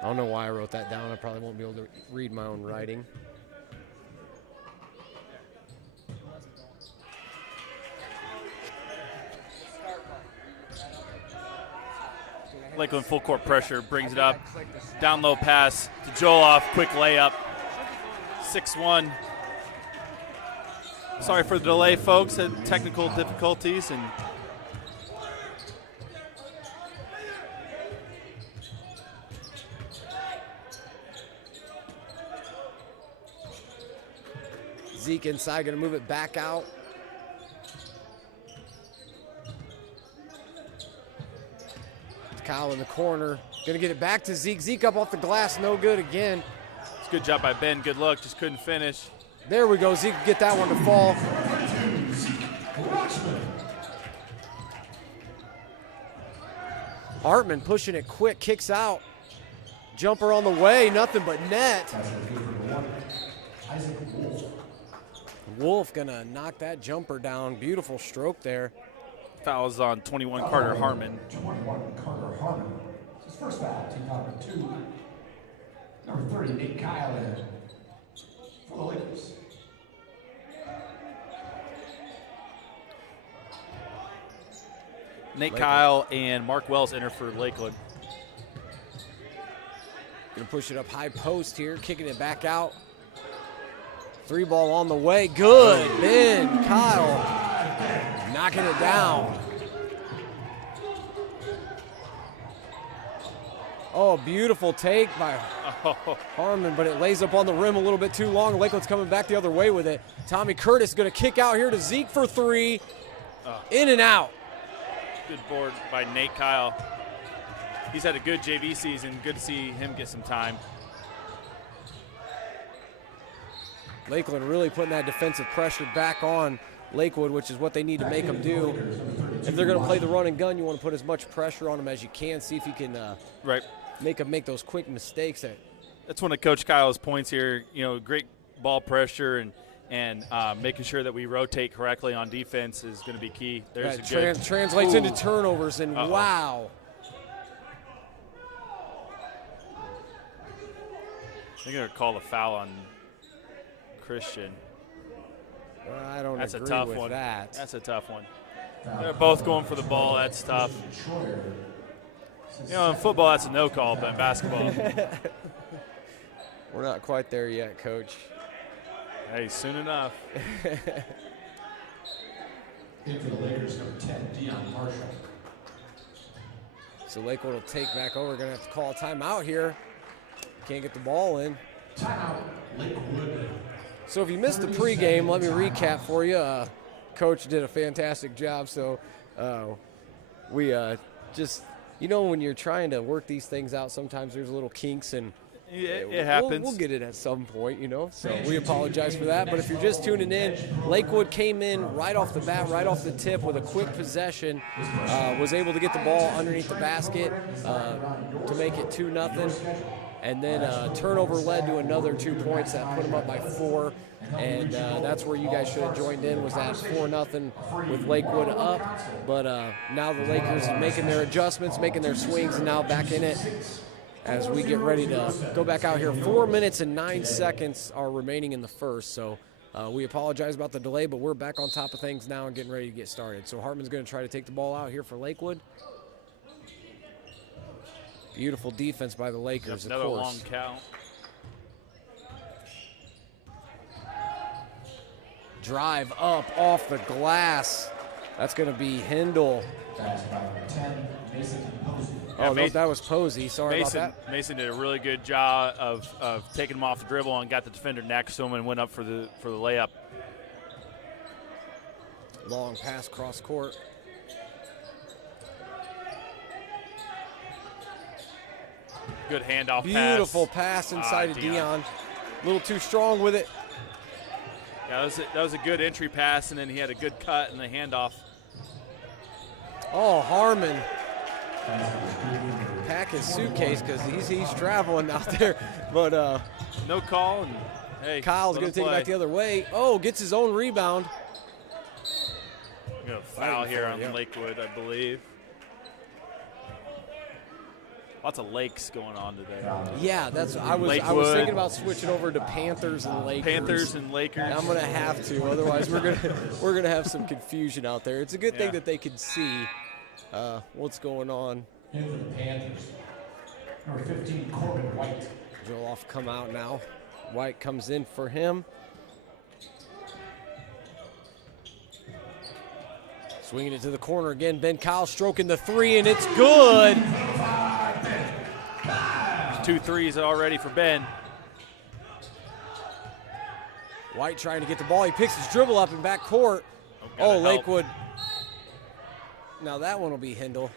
I don't know why I wrote that down. I probably won't be able to read my own writing. Lakeland full court pressure, brings it up. Down low pass to Joloff, quick layup. 6-1. Sorry for the delay, folks. Had technical difficulties and Zeke inside, going to move it back out. Kyle in the corner, going to get it back to Zeke. Zeke up off the glass, no good again. it's a good job by Ben. Good look, just couldn't finish. There we go. Zeke get that one to fall. Hartman pushing it quick, kicks out. Jumper on the way, nothing but net. Wolf gonna knock that jumper down. Beautiful stroke there. Fouls on 21 Carter Harmon. 21 Carter Harmon. His first foul, team foul number 2. Number 30, Nate Kyle in for the Lakers. Nate Kyle and Mark Wells enter for Lakeland. Gonna push it up high post here, kicking it back out. 3 ball on the way, good. Ben Kyle knocking it down. Oh, beautiful take by Harmon, but it lays up on the rim a little bit too long. Lakeland's coming back the other way with it. Tommy Curtis gonna kick out here to Zeke for 3. In and out. Good board by Nate Kyle. He's had a good JV season. Good to see him get some time. Lakeland really putting that defensive pressure back on Lakewood, which is what they need to make them do. If they're going to play the run and gun, you want to put as much pressure on them as you can. See if you can make them make those quick mistakes. That's one of Coach Kyle's points here. You know, great ball pressure and making sure that we rotate correctly on defense is going to be key. There's a good translates into turnovers, and wow. They're going to call the foul on Christian. I don't That's agree a tough with one. that. That's a tough one. They're both going for the ball. That's tough. You know, in football, that's a no call, but in basketball. We're not quite there yet, Coach. Hey, soon enough. In for the Lakers, number 10, Deion Marshall. So Lakewood will take back over. Going to have to call a timeout here. Can't get the ball in. Timeout, Lakewood. So if you missed the pregame, let me recap for you. Coach did a fantastic job. So we just, you know, when you're trying to work these things out, sometimes there's little kinks, and it happens. We'll get it at some point, you know. So we apologize for that. But if you're just tuning in, Lakewood came in right off the bat, right off the tip with a quick possession, was able to get the ball underneath the basket to make it 2-0. And then turnover led to another 2 points that put them up by 4. And that's where you guys should have joined in, was that 4-0 with Lakewood up. But now the Lakers are making their adjustments, making their swings, and now back in it as we get ready to go back out here. 4 minutes and 9 seconds are remaining in the first. So we apologize about the delay, but we're back on top of things now and getting ready to get started. So Hartman's going to try to take the ball out here for Lakewood. Beautiful defense by the Lakers, of course. Another long count. Drive up off the glass. That's going to be Hindle. Oh, no, that was Posey. Sorry about that. Mason did a really good job of taking him off the dribble and got the defender next to him and went up for the layup. Long pass cross court. Good handoff Beautiful pass inside of Deion. A little too strong with it. Yeah, that was a good entry pass, and then he had a good cut and the handoff. Oh, Harmon. Pack his suitcase because he's traveling out there. But no call, and hey, Kyle's going to take it back the other way. Oh, gets his own rebound. We're going to foul here on Lakewood, I believe. lots of Lakes going on today. Yeah, I was Lakewood. thinking about switching over to Panthers and Lakers. Panthers and Lakers. I'm gonna have to, otherwise we're gonna have some confusion out there. It's a good thing that they can see what's going on. In for the Panthers. Number 15, Corbin White. Joloff come out now. White comes in for him. Swinging it to the corner again. Ben Kyle stroking the three, and it's good. 2 threes already for Ben. White trying to get the ball. He picks his dribble up in back court. Gotta Lakewood. Now that one will be Hindle,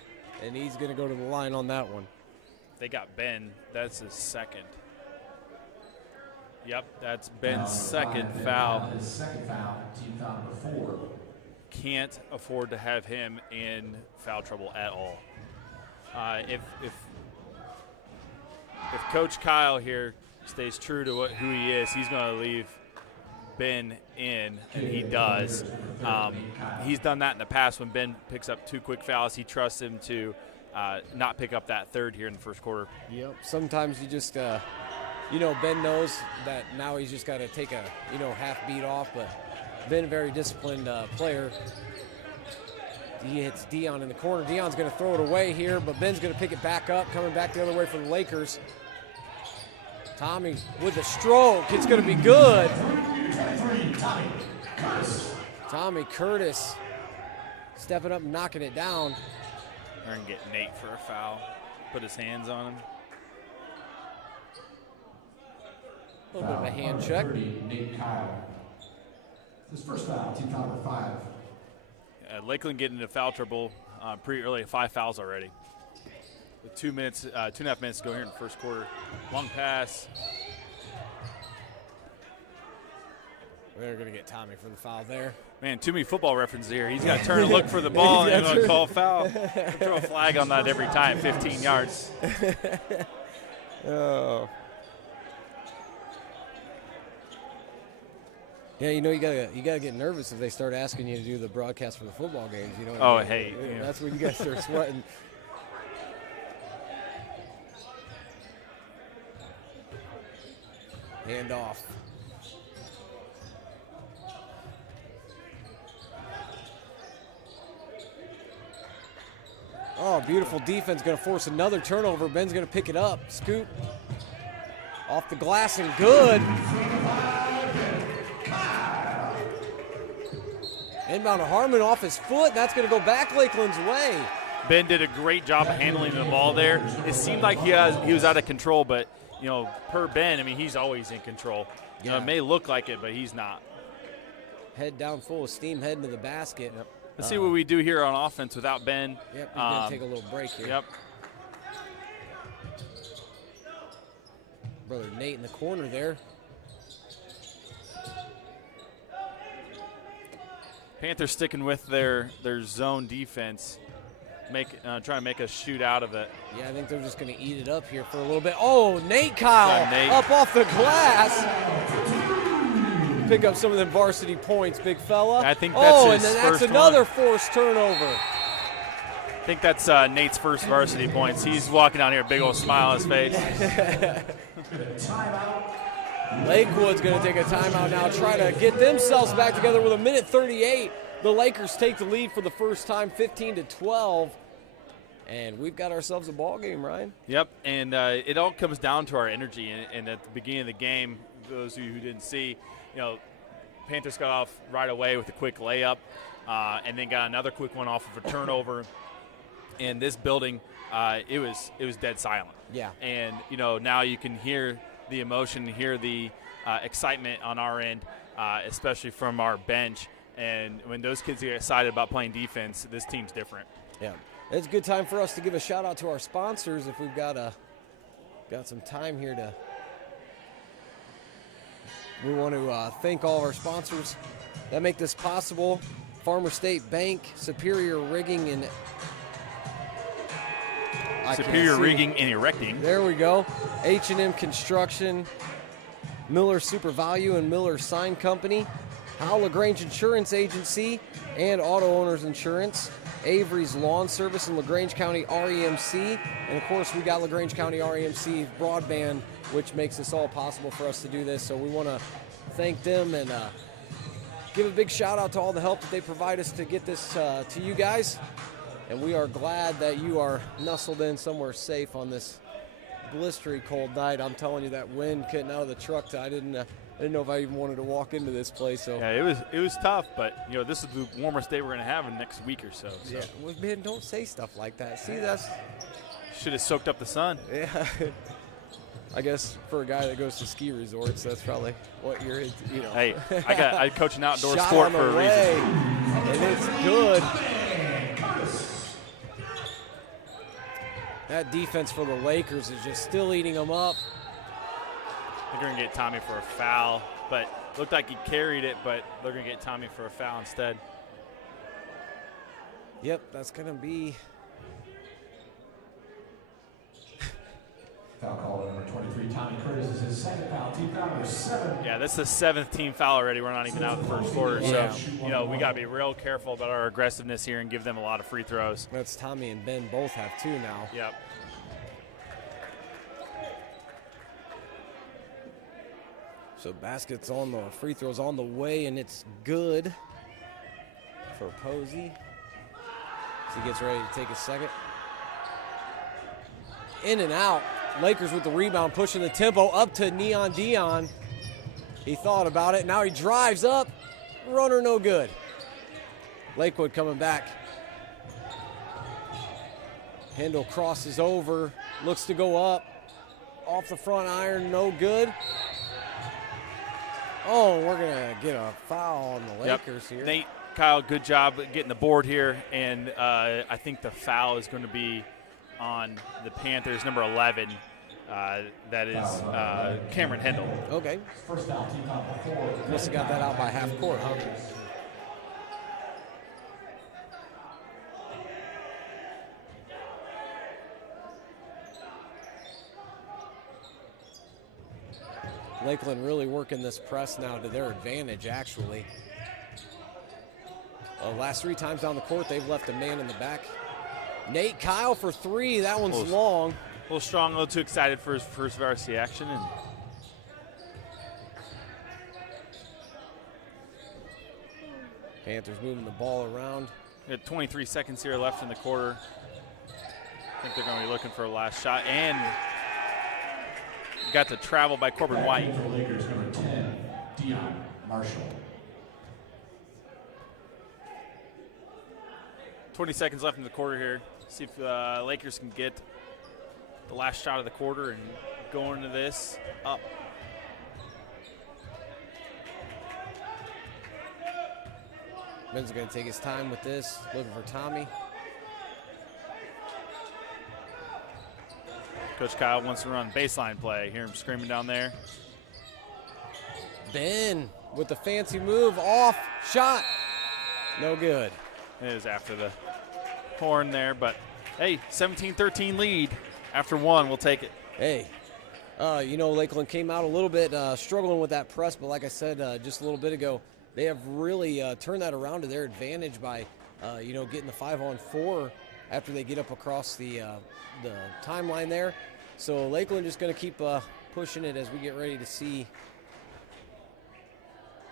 and he's going to go to the line on that one. They got Ben. That's his second. Yep, that's Ben's second foul. His second foul, team foul number 4. Can't afford to have him in foul trouble at all. If Coach Kyle here stays true to who he is, he's going to leave Ben in, and he does. He's done that in the past when Ben picks up 2 quick fouls. He trusts him to not pick up that third here in the first quarter. Yep. Sometimes you just, Ben knows that now he's just got to take a, half beat off, but Ben, a very disciplined player. He hits Dion in the corner. Dion's going to throw it away here, but Ben's going to pick it back up, coming back the other way for the Lakers. Tommy with a stroke. It's going to be good. Tommy Curtis stepping up and knocking it down. They're going to get Nate for a foul. Put his hands on him. A little bit of a hand check. Nate Kyle. His first foul, team foul number 5. Lakeland getting into foul trouble pretty early, 5 fouls already. With 2.5 minutes to go here in the first quarter. Long pass. They're going to get Tommy for the foul there. Man, too many football references here. He's got to turn and look for the ball, and he's going to call a foul. Throw a flag on that every time, 15 yards. Oh. Yeah, you gotta get nervous if they start asking you to do the broadcast for the football games. You know. Oh, hey. Yeah. That's when you guys start sweating. Hand off. Oh, beautiful defense. Going to force another turnover. Ben's going to pick it up. Scoot. Off the glass and good. Inbound to Harmon off his foot. That's going to go back Lakeland's way. Ben did a great job of handling the ball there. It seemed like he was out of control, but, per Ben, I mean, he's always in control. Yeah. It may look like it, but he's not. Head down full of steam, heading to the basket. Yep. Let's see what we do here on offense without Ben. Yep, he's going to take a little break here. Yep. Brother Nate in the corner there. Panthers sticking with their zone defense, trying to make us shoot out of it. Yeah, I think they're just going to eat it up here for a little bit. Oh, Nate Kyle Nate. up off the glass. Pick up some of them varsity points, big fella. I think that's and his then that's first another one. forced turnover. I think that's Nate's first varsity points. He's walking down here, big old smile on his face. Lakewood's going to take a timeout now, try to get themselves back together with 1:38. The Lakers take the lead for the first time, 15-12. And we've got ourselves a ball game, Ryan. Yep, and it all comes down to our energy. And at the beginning of the game, those of you who didn't see, Panthers got off right away with a quick layup and then got another quick one off of a turnover. And this building, it was dead silent. Yeah. And, now you can hear the emotion, hear the excitement on our end, especially from our bench. And when those kids get excited about playing defense, this team's different. Yeah. It's a good time for us to give a shout out to our sponsors if we've got some time here to. We want to thank all of our sponsors that make this possible. Farmer State Bank, Superior Rigging and Rigging and Erecting. There we go. H&M Construction, Miller Super Value and Miller Sign Company, Howell LaGrange Insurance Agency, and Auto Owners Insurance. Avery's Lawn Service in LaGrange County REMC. And, of course, we got LaGrange County REMC broadband, which makes this all possible for us to do this. So we want to thank them and give a big shout-out to all the help that they provide us to get this to you guys. And we are glad that you are nestled in somewhere safe on this blistery cold night. I'm telling you, that wind getting out of the truck, I didn't know if I even wanted to walk into this place. So yeah, it was tough, but this is the warmest day we're going to have in the next week or so. Yeah, well, man, don't say stuff like that. See, that's should have soaked up the sun. Yeah. I guess for a guy that goes to ski resorts, that's probably what you're into, Hey, I coach an outdoor Shot sport on the for a way, reason. and it's good. That defense for the Lakers is just still eating them up. They're going to get Tommy for a foul, but looked like he carried it, but they're going to get Tommy for a foul instead. Yep, that's going to be. Foul call number 23, Tommy Curtis is his second foul. Team foul number 7. Yeah, that's the 7th team foul already. We're not even out of the first quarter. Yeah. So, we got to be real careful about our aggressiveness here and give them a lot of free throws. That's Tommy and Ben both have 2 now. Yep. So basket's on the free throws on the way, and it's good for Posey. So he gets ready to take a second. In and out. Lakers with the rebound, pushing the tempo up to Neon Dion. He thought about it. Now he drives up. Runner no good. Lakewood coming back. Hendel crosses over. Looks to go up. Off the front iron, no good. Oh, we're going to get a foul on the Lakers here. Nate, Kyle, good job getting the board here. And I think the foul is going to be on the Panthers, number 11. That is Cameron Hendel. Okay. First foul, team foul number 4. Must have got that out by half court, huh? Lakeland really working this press now to their advantage, actually. Last 3 times down the court, they've left a man in the back. Nate Kyle for 3. That one's long. A little strong, a little too excited for his first varsity action. And Panthers moving the ball around. we got 23 seconds here left in the quarter. I think they're going to be looking for a last shot. And got the travel by Corbin White. For Lakers, number 10, Dion Marshall. 20 seconds left in the quarter here. See if Lakers can get the last shot of the quarter and go into this up. Ben's going to take his time with this, looking for Tommy. Coach Kyle wants to run baseline play. Hear him screaming down there. Ben with the fancy move, off, shot. No good. It is after the horn there, but hey, 17-13 lead. After 1, we'll take it. Hey, Lakeland came out a little bit struggling with that press, but like I said just a little bit ago, they have really turned that around to their advantage by, getting the 5-on-4 after they get up across the timeline there. So Lakeland just going to keep pushing it as we get ready to see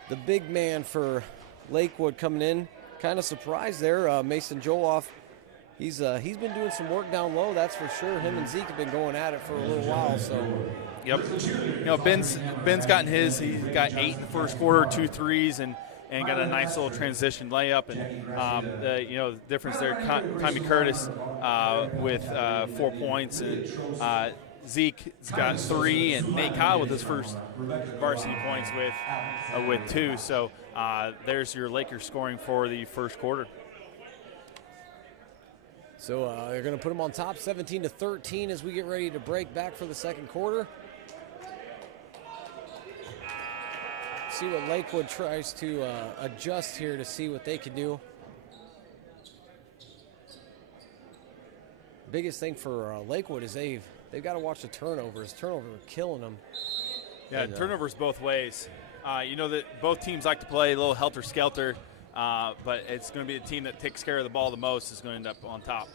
the big man for Lakewood coming in. Kind of surprised there, Mason Joloff. He's been doing some work down low, that's for sure. Him and Zeke have been going at it for a little while. So, yep. Ben's gotten his. He's got 8 in the first quarter, 2 threes, and got a nice little transition layup. And the difference there, Tommy Curtis with 4 points, and Zeke's got 3, and Nate Kyle with his first varsity points with 2. So there's your Lakers scoring for the first quarter. So they're going to put them on top, 17-13, as we get ready to break back for the second quarter. See what Lakewood tries to adjust here to see what they can do. Biggest thing for Lakewood is they've got to watch the turnovers. Turnovers are killing them. Yeah, turnovers both ways. That both teams like to play a little helter-skelter. but it's going to be the team that takes care of the ball the most is going to end up on top.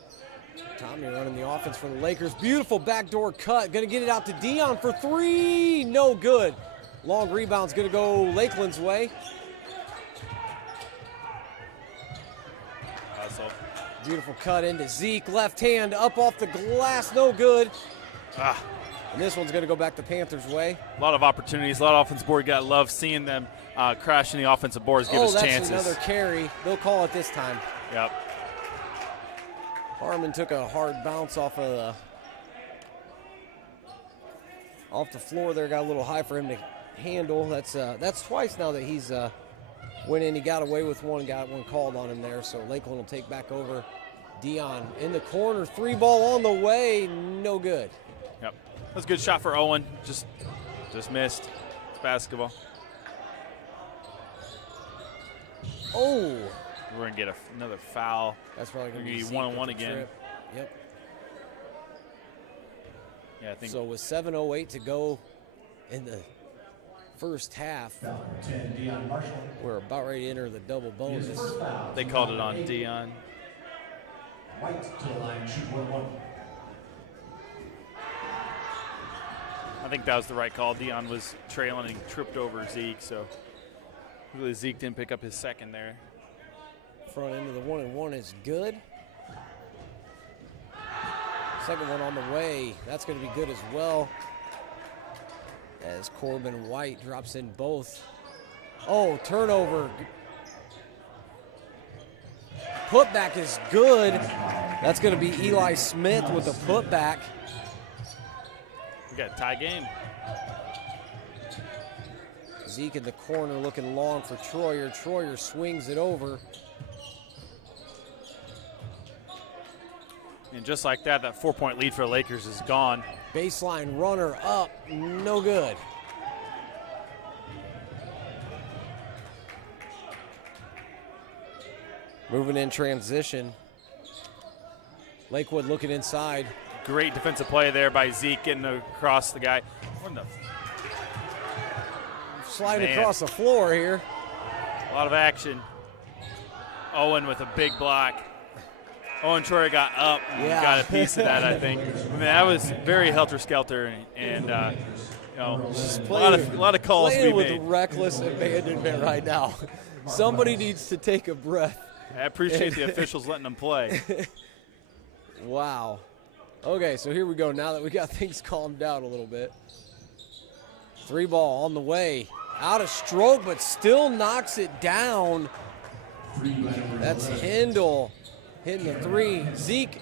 Tommy running the offense for the Lakers. Beautiful backdoor cut. Going to get it out to Dion for three. No good. Long rebound's going to go Lakeland's way. Beautiful cut into Zeke. Left hand up off the glass. No good. And this one's going to go back the Panthers' way. A lot of opportunities. A lot of offensive board. You got to love seeing them crashing the offensive boards, give us chances. Oh, that's another carry. They'll call it this time. Yep. Harmon took a hard bounce off of the floor there. Got a little high for him to handle. That's twice now that he's went in. He got away with one, got one called on him there. So Lakeland will take back over. Dion in the corner, three ball on the way, no good. Yep, that's a good shot for Owen. Just missed. It's basketball. Oh. We're gonna get another foul. That's probably gonna be 1-on-1 again. Trip. Yep. Yeah, I think so. With 7:08 to go in the first half, we're about ready to enter the double bonus. They called it on Dion. White to the line, shoot 1-1. I think that was the right call. Dion was trailing and tripped over Zeke, so really Zeke didn't pick up his second there. Front end of the 1-and-1 is good. Second one on the way. That's going to be good as well. As Corbin White drops in both. Oh, turnover. Putback is good. That's going to be Eli Smith with the putback. We got a tie game. Zeke in the corner looking long for Troyer. Troyer swings it over. And just like that, that 4-point lead for the Lakers is gone. Baseline runner up, no good. Moving in transition. Lakewood looking inside. Great defensive play there by Zeke getting across the guy. Sliding across the floor here. A lot of action. Owen with a big block. Owen Troyer got up and got a piece of that, I think. I mean, that was very helter-skelter, and a lot of calls to be with made. Reckless abandonment right now. Somebody needs to take a breath. I appreciate the officials letting them play. Wow. Okay, so here we go. Now that we got things calmed down a little bit. Three ball on the way. Out of stroke, but still knocks it down. That's Hindle hitting the three. Zeke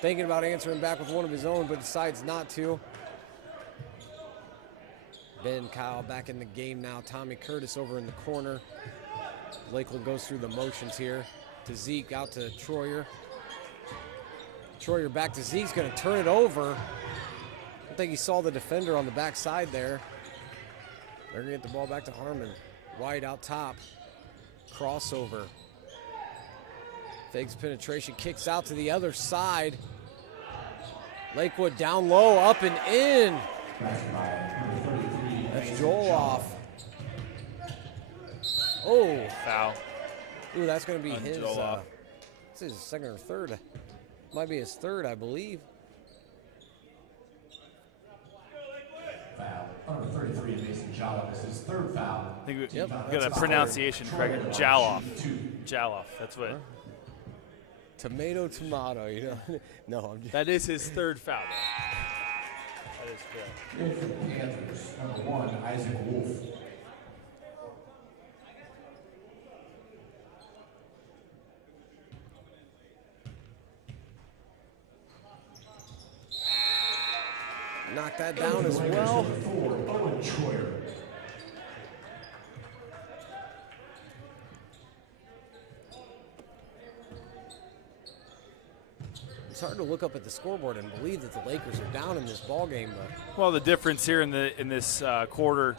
thinking about answering back with one of his own, but decides not to. Ben Kyle back in the game now. Tommy Curtis over in the corner. Lakeland goes through the motions here to Zeke, out to Troyer. Troyer back to Zeke's going to turn it over. I don't think he saw the defender on the backside there. They're going to get the ball back to Harmon. White out top. Crossover. Fakes penetration, kicks out to the other side. Lakewood down low, up and in. That's Joel off. Oh. Foul. Ooh, that's going to be his. Joel This is his second or third. Might be his third, I believe. Foul. Number 33, Mason Jaloff. This is his third foul. I think we Yep, got that's a his pronunciation correct. Jaloff. Jaloff. That's what. Tomato, you know. No, I'm just. That is his third foul. That is correct. For the Panthers, number 1, Isaac Wolf. Knock that down as well. Owen Troyer. It's hard to look up at the scoreboard and believe that the Lakers are down in this ball game. Well, the difference here in this quarter,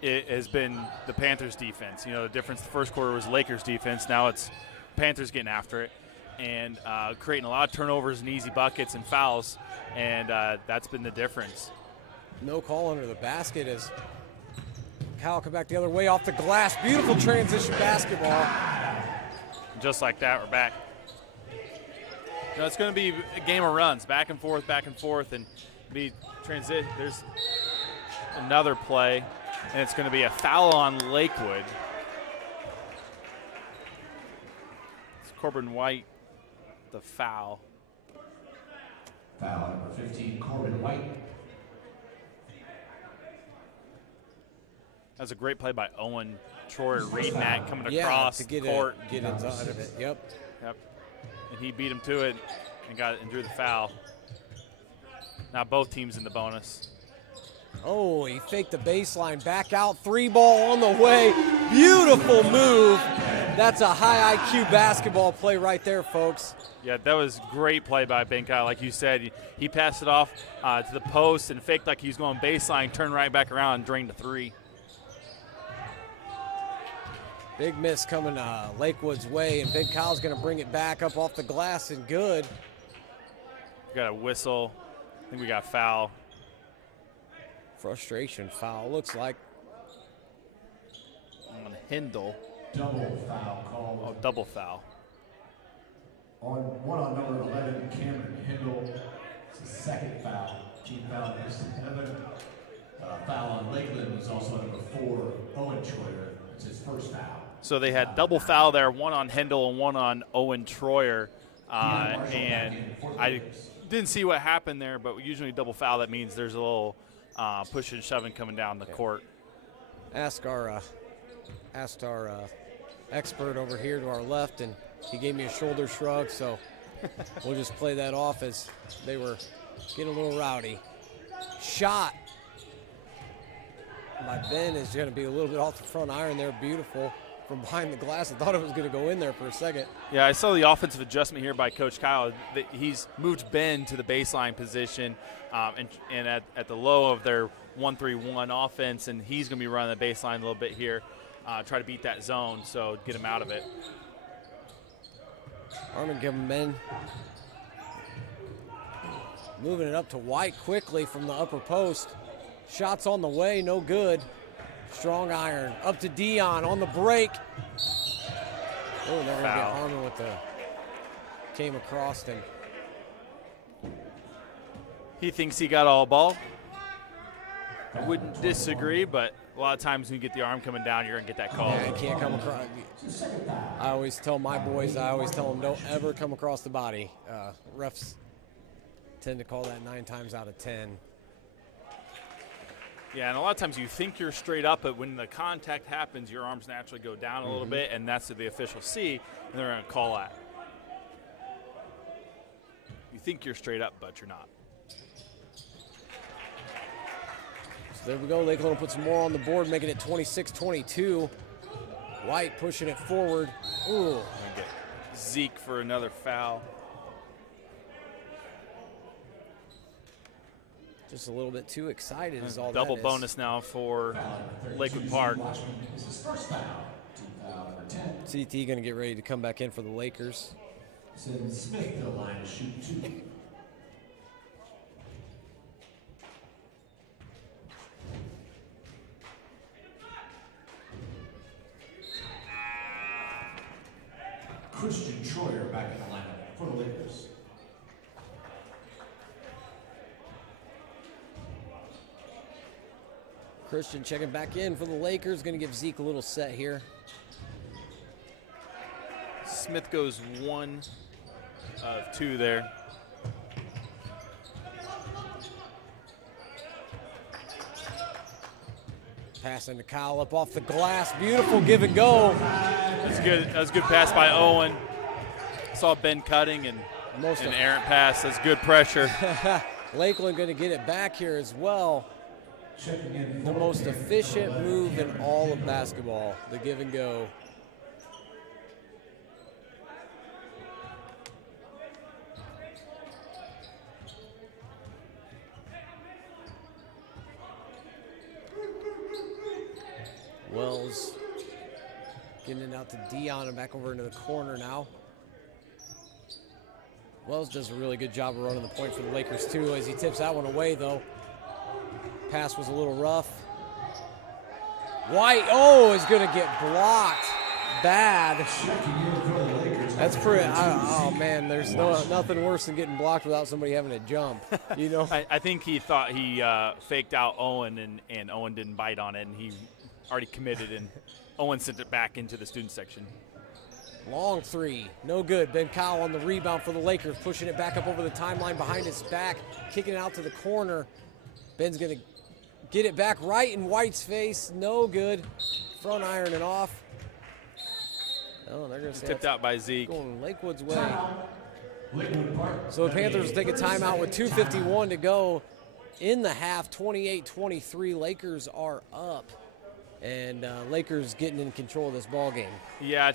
it has been the Panthers' defense. You know, the difference the first quarter was Lakers' defense. Now it's Panthers getting after it and creating a lot of turnovers and easy buckets and fouls, and that's been the difference. No call under the basket as Kyle come back the other way off the glass. Beautiful transition basketball. Just like that, we're back. It's going to be a game of runs, back and forth, and be transit. There's another play, and it's going to be a foul on Lakewood. It's Corbin White, the foul. Foul number 15, Corbin White. That was a great play by Owen Troyer, reading that, coming across to get court. Get inside of it. Yep. And he beat him to it and drew the foul. Now both teams in the bonus. Oh, he faked the baseline, back out, 3 ball on the way. Beautiful move. That's a high IQ basketball play right there, folks. Yeah, that was great play by Ben Kyle. Like you said, he passed it off to the post and faked like he was going baseline, turned right back around and drained the 3. Big miss coming Lakewood's way, and Ben Kyle's going to bring it back up off the glass and good. We got a whistle. I think we got foul. Frustration foul, looks like. On Hindle. Double foul call. Oh, double foul. On number 11, Cameron Hindle. It's the second foul. Team foul number 7. Foul on Lakeland was also number 4, Owen Troyer. It's his first foul. So they had double foul there, one on Hindle and one on Owen Troyer. And I didn't see what happened there, but usually double foul, that means there's a little push and shoving coming down the court. Asked our expert over here to our left, and he gave me a shoulder shrug, so we'll just play that off as they were getting a little rowdy. Shot by Ben is going to be a little bit off the front iron there. Beautiful from behind the glass. I thought it was going to go in there for a second. Yeah, I saw the offensive adjustment here by Coach Kyle. He's moved Ben to the baseline position and at the low of their 1-3-1 offense, and he's going to be running the baseline a little bit here, try to beat that zone, so get him out of it. Armageddon men moving it up to White quickly from the upper post. Shots on the way, no good. Strong iron. Up to Dion on the break. Oh, they're going to get Harmon with the came across him. He thinks he got all ball. I wouldn't disagree, but a lot of times when you get the arm coming down, you're going to get that call. Yeah, you can't come across. I always tell my boys, don't ever come across the body. Refs tend to call that 9 times out of 10. Yeah, and a lot of times you think you're straight up, but when the contact happens, your arms naturally go down a little bit, and that's what the officials see, and they're going to call that. You think you're straight up, but you're not. So there we go. Lakeland will put some more on the board, making it 26-22. White pushing it forward. Ooh. Get Zeke for another foul. Just a little bit too excited is all double that is. bonus now for Lakewood Park. CT going to get ready to come back in for the Lakers. Send Smith to the line to shoot 2. Christian Troyer back in the lineup for the Lakers. Christian checking back in for the Lakers. Going to give Zeke a little set here. Smith goes 1 of 2 there. Passing to Kyle up off the glass. Beautiful give and go. That's good. That was a good pass by Owen. Saw Ben cutting and an errant pass. That's good pressure. Lakeland going to get it back here as well. The most efficient move in all of basketball, the give and go. Wells getting it out to Dion and back over into the corner now. Wells does a really good job of running the point for the Lakers too as he tips that one away though. Pass was a little rough. White, oh, is going to get blocked bad. That's pretty, oh man, there's nothing worse than getting blocked without somebody having to jump, you know? I think he thought he faked out Owen, and Owen didn't bite on it, and he already committed, and Owen sent it back into the student section. Long three, no good. Ben Kyle on the rebound for the Lakers, pushing it back up over the timeline behind his back, kicking it out to the corner. Ben's going to get it back right in White's face, no good. Front iron it off. Oh, they're going to tipped out by Zeke. Going Lakewood's way. So the Panthers will take a timeout with 2:51 to go in the half. 28-23. Lakers are up, and Lakers getting in control of this ball game. Yeah,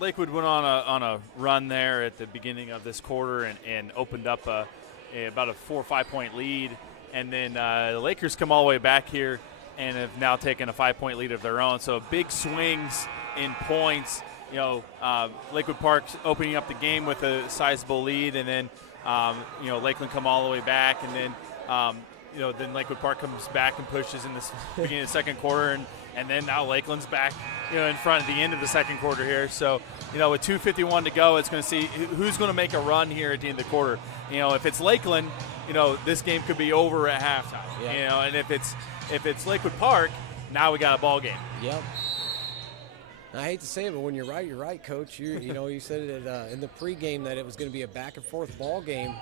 Lakewood went on a run there at the beginning of this quarter and opened up about a 4 or 5 point lead, and then the Lakers come all the way back here and have now taken a 5 point lead of their own. So big swings in points. You know, Lakewood Park's opening up the game with a sizable lead, and then Lakeland come all the way back, and then then Lakewood Park comes back and pushes in this beginning of the second quarter, and then now Lakeland's back, in front at the end of the second quarter here. So, with 2:51 to go, it's going to see who's going to make a run here at the end of the quarter. If it's Lakeland, this game could be over at halftime. Yeah. And if it's Lakewood Park, now we got a ball game. Yep. I hate to say it, but when you're right, Coach. You said it in the pregame that it was going to be a back and forth ball game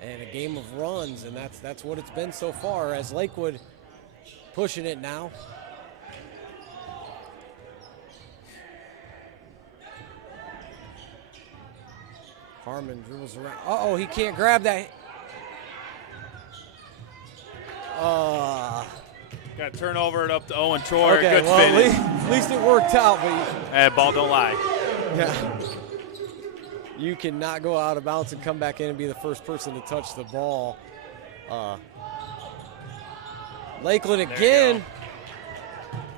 and a game of runs, and that's what it's been so far. As Lakewood pushing it now. Harmon dribbles around. Uh-oh, he can't grab that. Got to turn over it up to Owen Troyer. Okay, good well, finish. at least it worked out. But ball don't lie. Yeah. You cannot go out of bounds and come back in and be the first person to touch the ball. Lakeland again.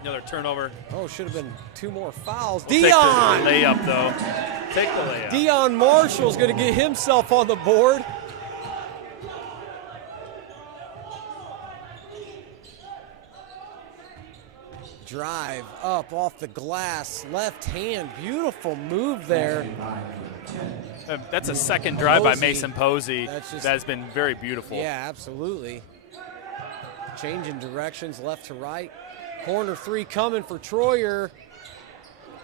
Another turnover. Oh, should have been 2 more fouls. We'll Dion! Take the layup, though. Take the layup. Dion Marshall's going to get himself on the board. Drive up off the glass, left hand, beautiful move there. That's a second drive by Mason Posey. That's been very beautiful. Yeah, absolutely. Changing directions left to right. Corner 3 coming for Troyer.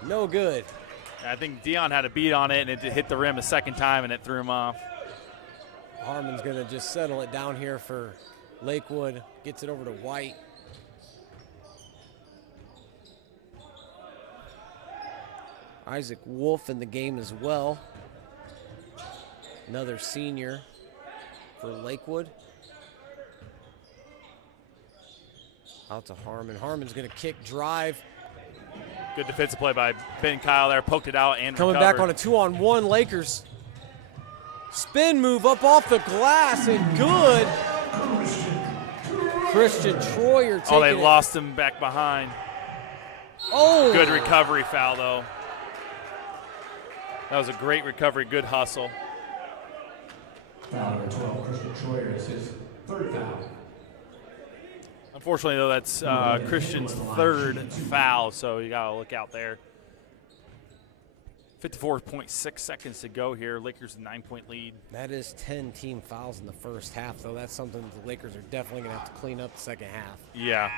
No good. I think Dion had a beat on it, and it hit the rim a second time, and it threw him off. Harmon's going to just settle it down here for Lakewood. Gets it over to White. Isaac Wolf in the game as well. Another senior for Lakewood. Out to Harmon. Harmon's going to kick, drive. Good defensive play by Ben Kyle there. Poked it out and coming recovered. Back on a 2-on-1 Lakers. Spin move up off the glass and good. Christian Troyer taking they lost him back behind. Oh. Good recovery foul, though. That was a great recovery, good hustle. Foul number 12, Christian Troyer. It's his 3rd foul. Unfortunately, though, that's Christian's 3rd foul, so you got to look out there. 54.6 seconds to go here. Lakers a 9-point lead. That is 10 team fouls in the first half, though. That's something the Lakers are definitely going to have to clean up the second half. Yeah.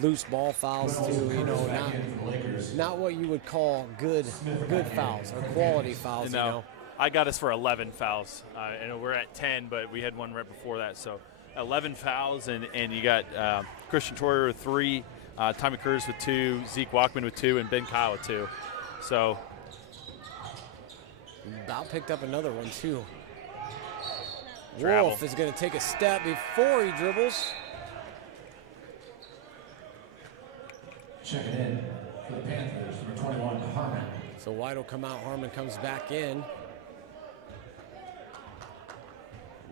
Loose ball fouls too, not what you would call good fouls or quality fouls. I got us for 11 fouls. And we're at 10, but we had one right before that. So 11 fouls, and you got Christian Troyer with 3, Tommy Curtis with 2, Zeke Walkman with 2, and Ben Kyle with 2. So Bow picked up another one too. Travel. Wolf is going to take a step before he dribbles. Checking in for the Panthers, number 21, Harmon. So White will come out, Harmon comes back in.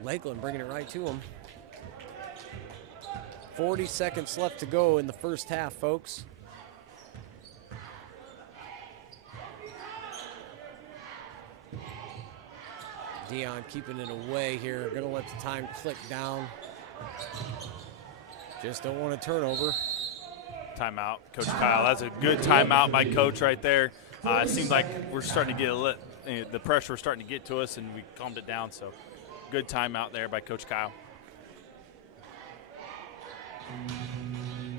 Lakeland bringing it right to him. 40 seconds left to go in the first half, folks. Dion keeping it away here. Going to let the time click down. Just don't want a turnover. Timeout, Coach Kyle. That's a good timeout by Coach right there. It seems like we're starting to get the pressure was starting to get to us, and we calmed it down. So, good timeout there by Coach Kyle.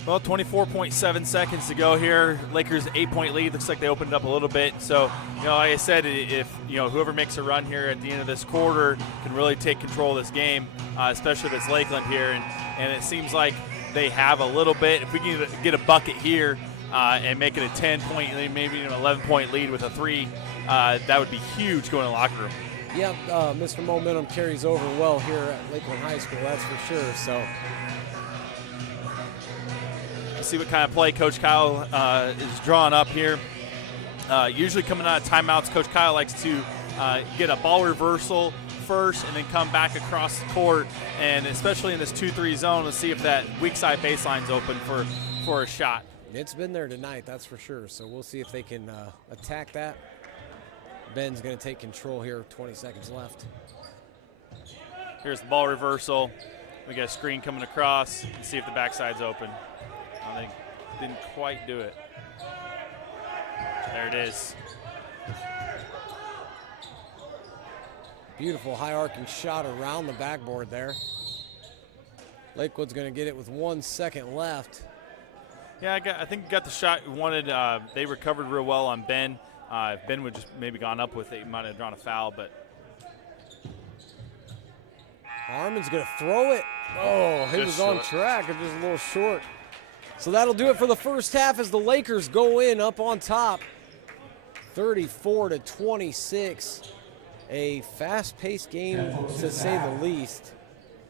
Well, 24.7 seconds to go here. Lakers 8-point lead. Looks like they opened it up a little bit. So, like I said, if whoever makes a run here at the end of this quarter can really take control of this game, especially if it's Lakeland here, and it seems like they have a little bit. If we can get a bucket here and make it a 10-point lead, maybe an 11-point lead with a 3, that would be huge going to the locker room. Yep, Mr. Momentum carries over well here at Lakeland High School, that's for sure. So. Let's see what kind of play Coach Kyle is drawing up here. Usually coming out of timeouts, Coach Kyle likes to get a ball reversal first and then come back across the court, and especially in this 2-3 zone, let's see if that weak side baseline's open for a shot. It's been there tonight, that's for sure, so we'll see if they can attack that. Ben's going to take control here, 20 seconds left. Here's the ball reversal. We got a screen coming across, and see if the backside's open. They didn't quite do it. There it is. Beautiful high arcing shot around the backboard there. Lakewood's going to get it with 1 second left. Yeah, I think got the shot we wanted. They recovered real well on Ben. If Ben would just maybe gone up with it, he might have drawn a foul, but. Harmon's going to throw it. Oh, he was on track, just a little short. So that'll do it for the first half as the Lakers go in up on top, 34-26. A fast-paced game, to say the least.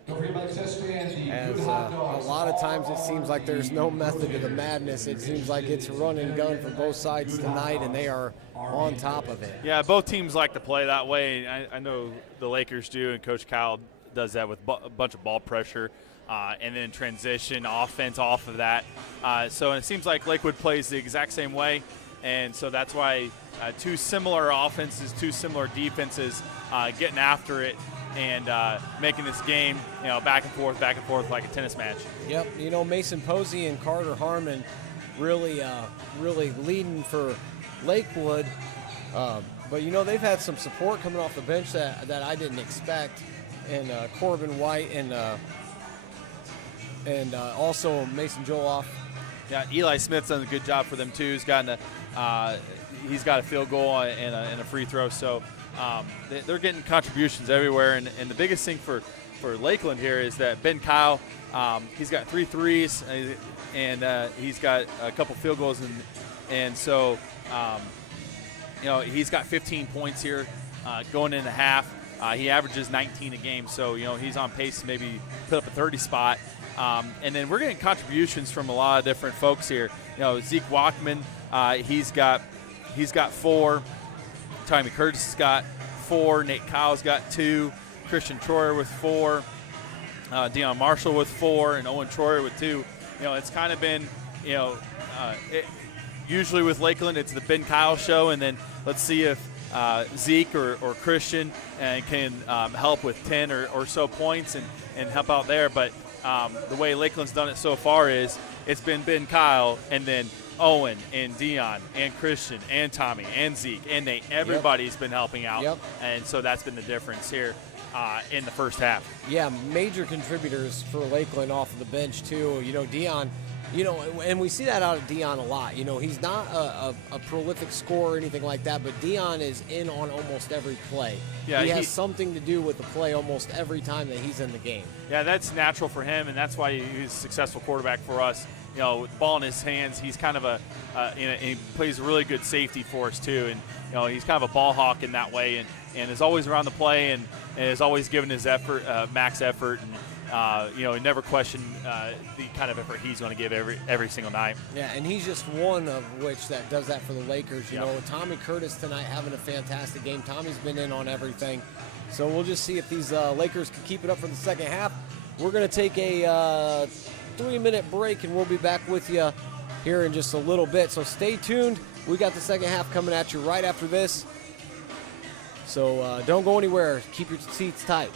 As a lot of times it seems like there's no method to the madness. It seems like it's run and gun for both sides tonight, and they are on top of it. Yeah, both teams like to play that way. I know the Lakers do, and Coach Kyle does that with a bunch of ball pressure. And then transition offense off of that. So it seems like Lakewood plays the exact same way, and so that's why two similar offenses, two similar defenses getting after it and making this game, back and forth like a tennis match. Yep, Mason Posey and Carter Harmon really leading for Lakewood. But, they've had some support coming off the bench that I didn't expect. And Corbin White and also Mason Joloff. Yeah, Eli Smith's done a good job for them too. He's got a field goal and a free throw. So they're getting contributions everywhere. And the biggest thing for Lakeland here is that Ben Kyle, he's got 3 threes and he's got a couple field goals and so he's got 15 points here going into half. He averages 19 a game, so he's on pace to maybe put up a 30 spot. And then we're getting contributions from a lot of different folks here. Zeke Walkman, he's got 4. Tommy Curtis has got 4. Nate Kyle's got 2. Christian Troyer with 4. Deion Marshall with 4, and Owen Troyer with 2. It's kind of been, usually with Lakeland, it's the Ben Kyle show, and then let's see if Zeke or Christian can help with 10 or so points and help out there. But the way Lakeland's done it so far is it's been Ben Kyle and then Owen and Deion and Christian and Tommy and Zeke and Nate. Everybody's been helping out. Yep. And so that's been the difference here in the first half. Yeah, major contributors for Lakeland off of the bench too. Deion, and we see that out of Deion a lot. He's not a prolific scorer or anything like that, but Deion is in on almost every play. Yeah, he has something to do with the play almost every time that he's in the game. Yeah, that's natural for him, and that's why he's a successful quarterback for us. With the ball in his hands, he's kind of he plays a really good safety for us too, and he's kind of a ball hawk in that way, and is always around the play and is always giving his effort, max effort, and never question the kind of effort he's going to give every single night. Yeah, and he's just one of which that does that for the Lakers. Tommy Curtis tonight having a fantastic game. Tommy's been in on everything. So we'll just see if these Lakers can keep it up for the second half. We're going to take a 3-minute break, and we'll be back with you here in just a little bit. So stay tuned. We got the second half coming at you right after this. So don't go anywhere. Keep your seats tight.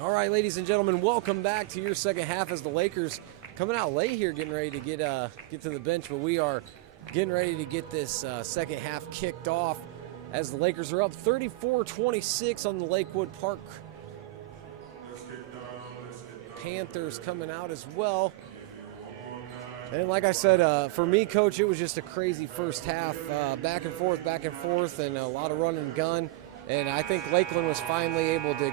All right, ladies and gentlemen, welcome back to your second half as the Lakers coming out late here, getting ready to get to the bench, but we are getting ready to get this second half kicked off as the Lakers are up 34-26 on the Lakewood Park. Panthers coming out as well. And like I said, for me, Coach, it was just a crazy first half, back and forth, and a lot of run and gun. And I think Lakeland was finally able to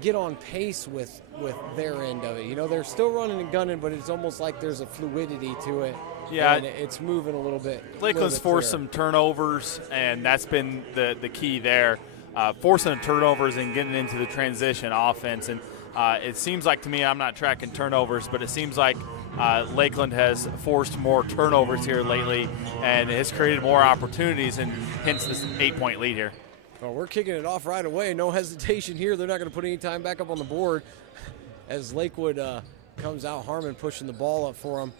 get on pace with their end of it. You know, they're still running and gunning, but it's almost like there's a fluidity to it. Yeah, and it's moving a little bit. Lakeland's forced some turnovers, and that's been the key there. Forcing the turnovers and getting into the transition offense. And it seems like to me, I'm not tracking turnovers, but it seems like Lakeland has forced more turnovers here lately and has created more opportunities, and hence this 8-point lead here. Well, we're kicking it off right away. No hesitation here. They're not going to put any time back up on the board as Lakewood comes out. Harmon pushing the ball up for him.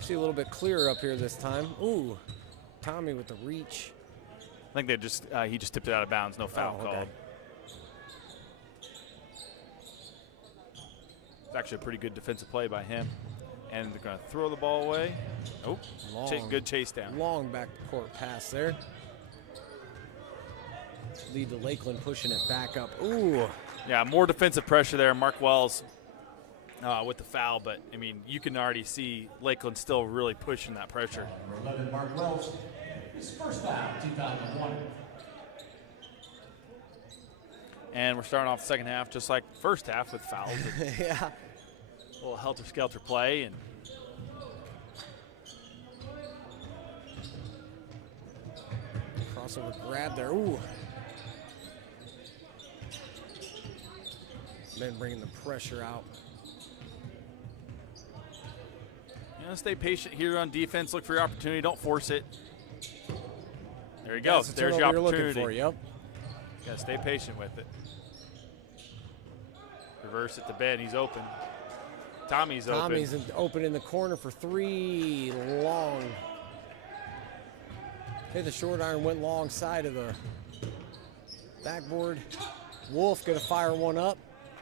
See a little bit clearer up here this time. Ooh, Tommy with the reach. I think he just tipped it out of bounds. No foul called. It's actually a pretty good defensive play by him. And they're going to throw the ball away. Oh, good chase down. Long back court pass there. Lead to Lakeland pushing it back up. Ooh. Yeah, more defensive pressure there. Mark Wells with the foul, but, I mean, you can already see Lakeland still really pushing that pressure. Number 11, Mark Wells, his first foul, 2001. And we're starting off the second half just like the first half with fouls. Yeah. A little helter-skelter play. And crossover grab there. Ooh. Men bringing the pressure out. Stay patient here on defense. Look for your opportunity. Don't force it. There you go. There's your opportunity. Looking for, yep. Got to stay patient with it. Reverse it to Ben. He's open. Tommy's open in the corner for three. Long. Hit the short iron, went long side of the backboard. Wolf going to fire one up.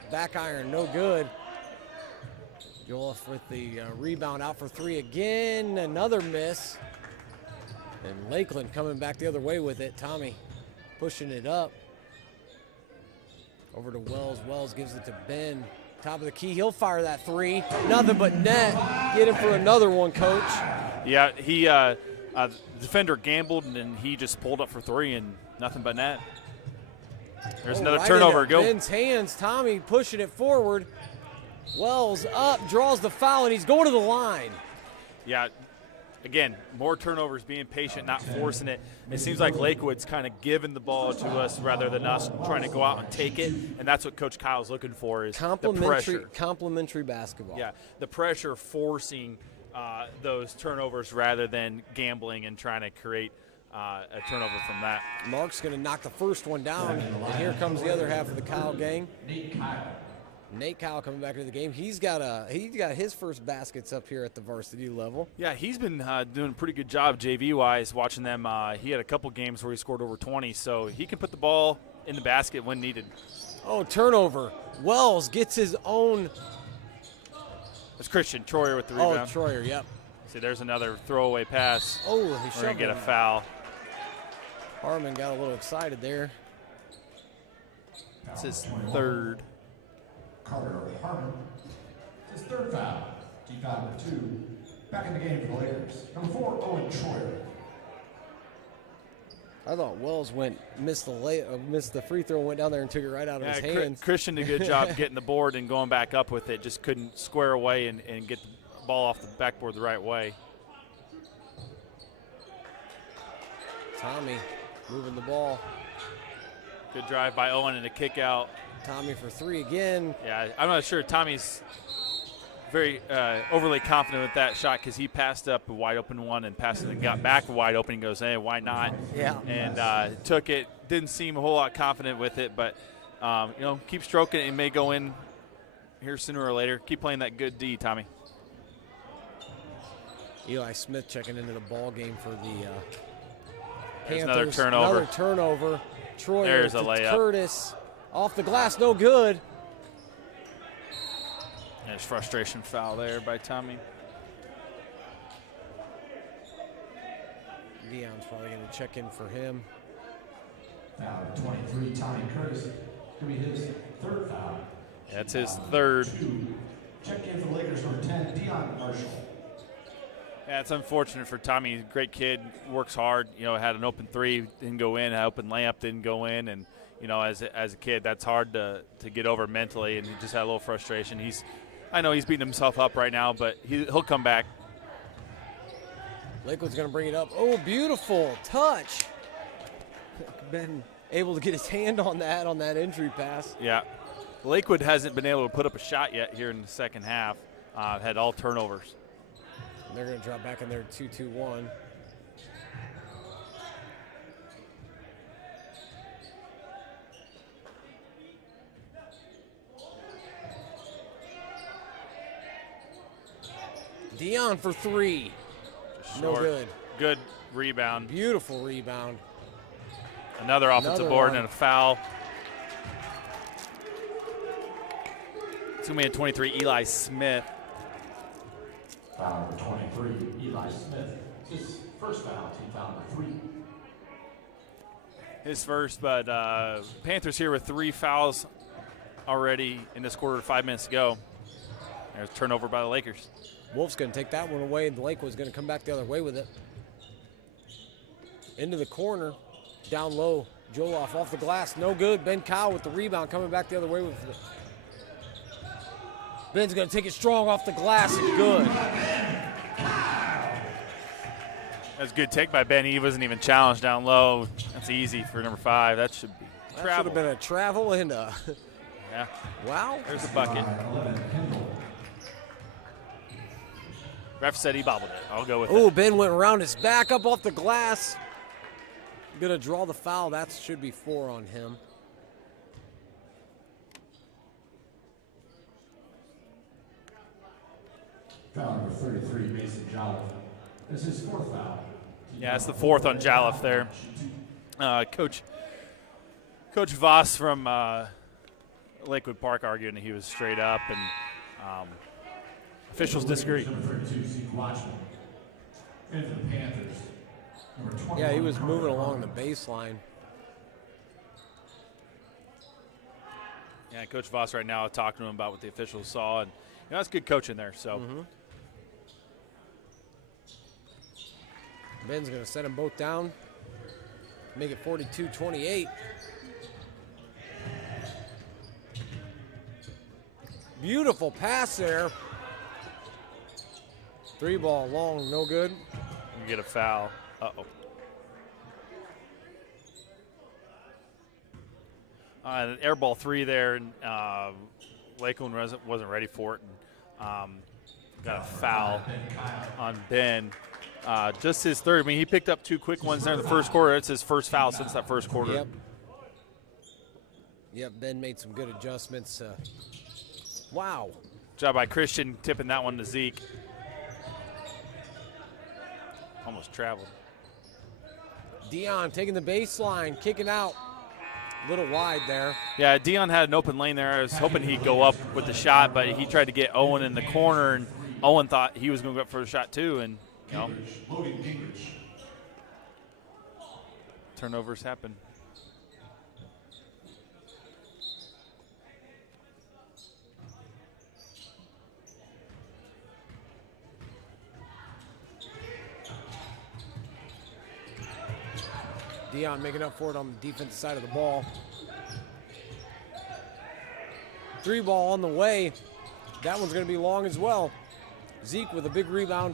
Back iron, no good. Wolf with the rebound out for three again. Another miss. And Lakeland coming back the other way with it. Tommy pushing it up. Over to Wells. Wells gives it to Ben. Top of the key. He'll fire that three. Nothing but net. Get him for another one, Coach. Yeah, the defender gambled, and he just pulled up for three, and nothing but net. There's another turnover. Go. Ben's hands. Tommy pushing it forward. Wells up, draws the foul, and he's going to the line. Yeah, again, more turnovers, being patient, not forcing it. It seems like Lakewood's kind of giving the ball to us rather than us trying to go out and take it, and that's what Coach Kyle's looking for is the pressure. Complementary basketball. Yeah, the pressure forcing those turnovers rather than gambling and trying to create a turnover from that. Mark's going to knock the first one down, and here comes the other half of the Kyle gang. Nate Kyle coming back into the game. He's got his first baskets up here at the varsity level. Yeah, he's been doing a pretty good job JV-wise watching them. He had a couple games where he scored over 20, so he can put the ball in the basket when needed. Oh, turnover. Wells gets his own. It's Christian Troyer with the rebound. Oh, Troyer, yep. See, there's another throwaway pass. Oh, he We're going shoved to get a it. foul. Harmon got a little excited there. It's his third. Carter Harmon, his third foul, team foul number 2. Back in the game for the Lakers. Number 4, Owen Troyer. I thought Wells missed the free throw, went down there and took it right out of his hands. Christian did a good job getting the board and going back up with it. Just couldn't square away and get the ball off the backboard the right way. Tommy moving the ball. Good drive by Owen and a kick out. Tommy for three again. Yeah, I'm not sure Tommy's very overly confident with that shot because he passed up a wide open one and passed it and got back wide open and goes, hey, why not? Yeah. And took it. Didn't seem a whole lot confident with it, but, keep stroking it. It may go in here sooner or later. Keep playing that good D, Tommy. Eli Smith checking into the ball game for the There's Panthers. another turnover. Another turnover. Troyer There's to a layup. Curtis. Off the glass, no good. There's frustration foul there by Tommy. Dion's probably going to check in for him. Foul 23, Tommy Curtis. Going to be his third foul. That's his third. Check in for Lakers number 10, Dion Marshall. Yeah, it's unfortunate for Tommy. He's a great kid, works hard. You know, had an open three, didn't go in. Had an open layup, didn't go in. And, you know, as a kid, that's hard to get over mentally. And he just had a little frustration. I know he's beating himself up right now, but he'll come back. Lakewood's going to bring it up. Oh, beautiful touch. Ben able to get his hand on that entry pass. Yeah. Lakewood hasn't been able to put up a shot yet here in the second half. Had all turnovers. And they're going to drop back in there 2-2-1. Dion for three. No Short. good. Good rebound. Beautiful rebound. Another offensive board and a foul. It's going to be a 23, Eli Smith. Foul number 23, Eli Smith. His first foul, team foul number 3. His first, but Panthers here with 3 fouls already in this quarter, 5 minutes to go. There's a turnover by the Lakers. Wolf's going to take that one away, and the Lakewood's going to come back the other way with it. Into the corner, down low. Joloff off the glass, no good. Ben Kyle with the rebound, coming back the other way with it. Ben's going to take it strong off the glass, and good. That's a good take by Ben. He wasn't even challenged down low. That's easy for number 5. That should be That travel. should have been a travel and a Yeah. wow. There's a bucket. Ref said he bobbled it. I'll go with Oh, it. Ben went around his back up off the glass. Going to draw the foul. That should be 4 on him. Foul number 33, Mason Jolliffe. This is his 4th foul. Yeah, it's the 4th on Jolliffe there. Coach Voss from Lakewood Park arguing that he was straight up, and officials disagree. Number 32, Zeke Watchman. And for the Panthers, number 21, Yeah, he was moving along the baseline. Yeah, Coach Voss right now talking to him about what the officials saw, and you know, that's good coaching there. So. Ben's going to set them both down. Make it 42-28. Beautiful pass there. 3 ball long, no good. You get a foul. Uh-oh. An air ball 3 there, and Lakeland wasn't ready for it. And, got a foul on Ben. Just his third. I mean, he picked up 2 quick ones there in the first quarter. It's his first foul since that first quarter. Yep, Ben made some good adjustments. Wow. Job by Christian tipping that one to Zeke. Almost traveled. Dion taking the baseline, kicking out. A little wide there. Yeah, Dion had an open lane there. I was hoping he'd go up with the shot, but he tried to get Owen in the corner, and Owen thought he was going to go up for the shot too, and you know, turnovers happen. Dion making up for it on the defensive side of the ball. 3 ball on the way. That one's going to be long as well. Zeke with a big rebound.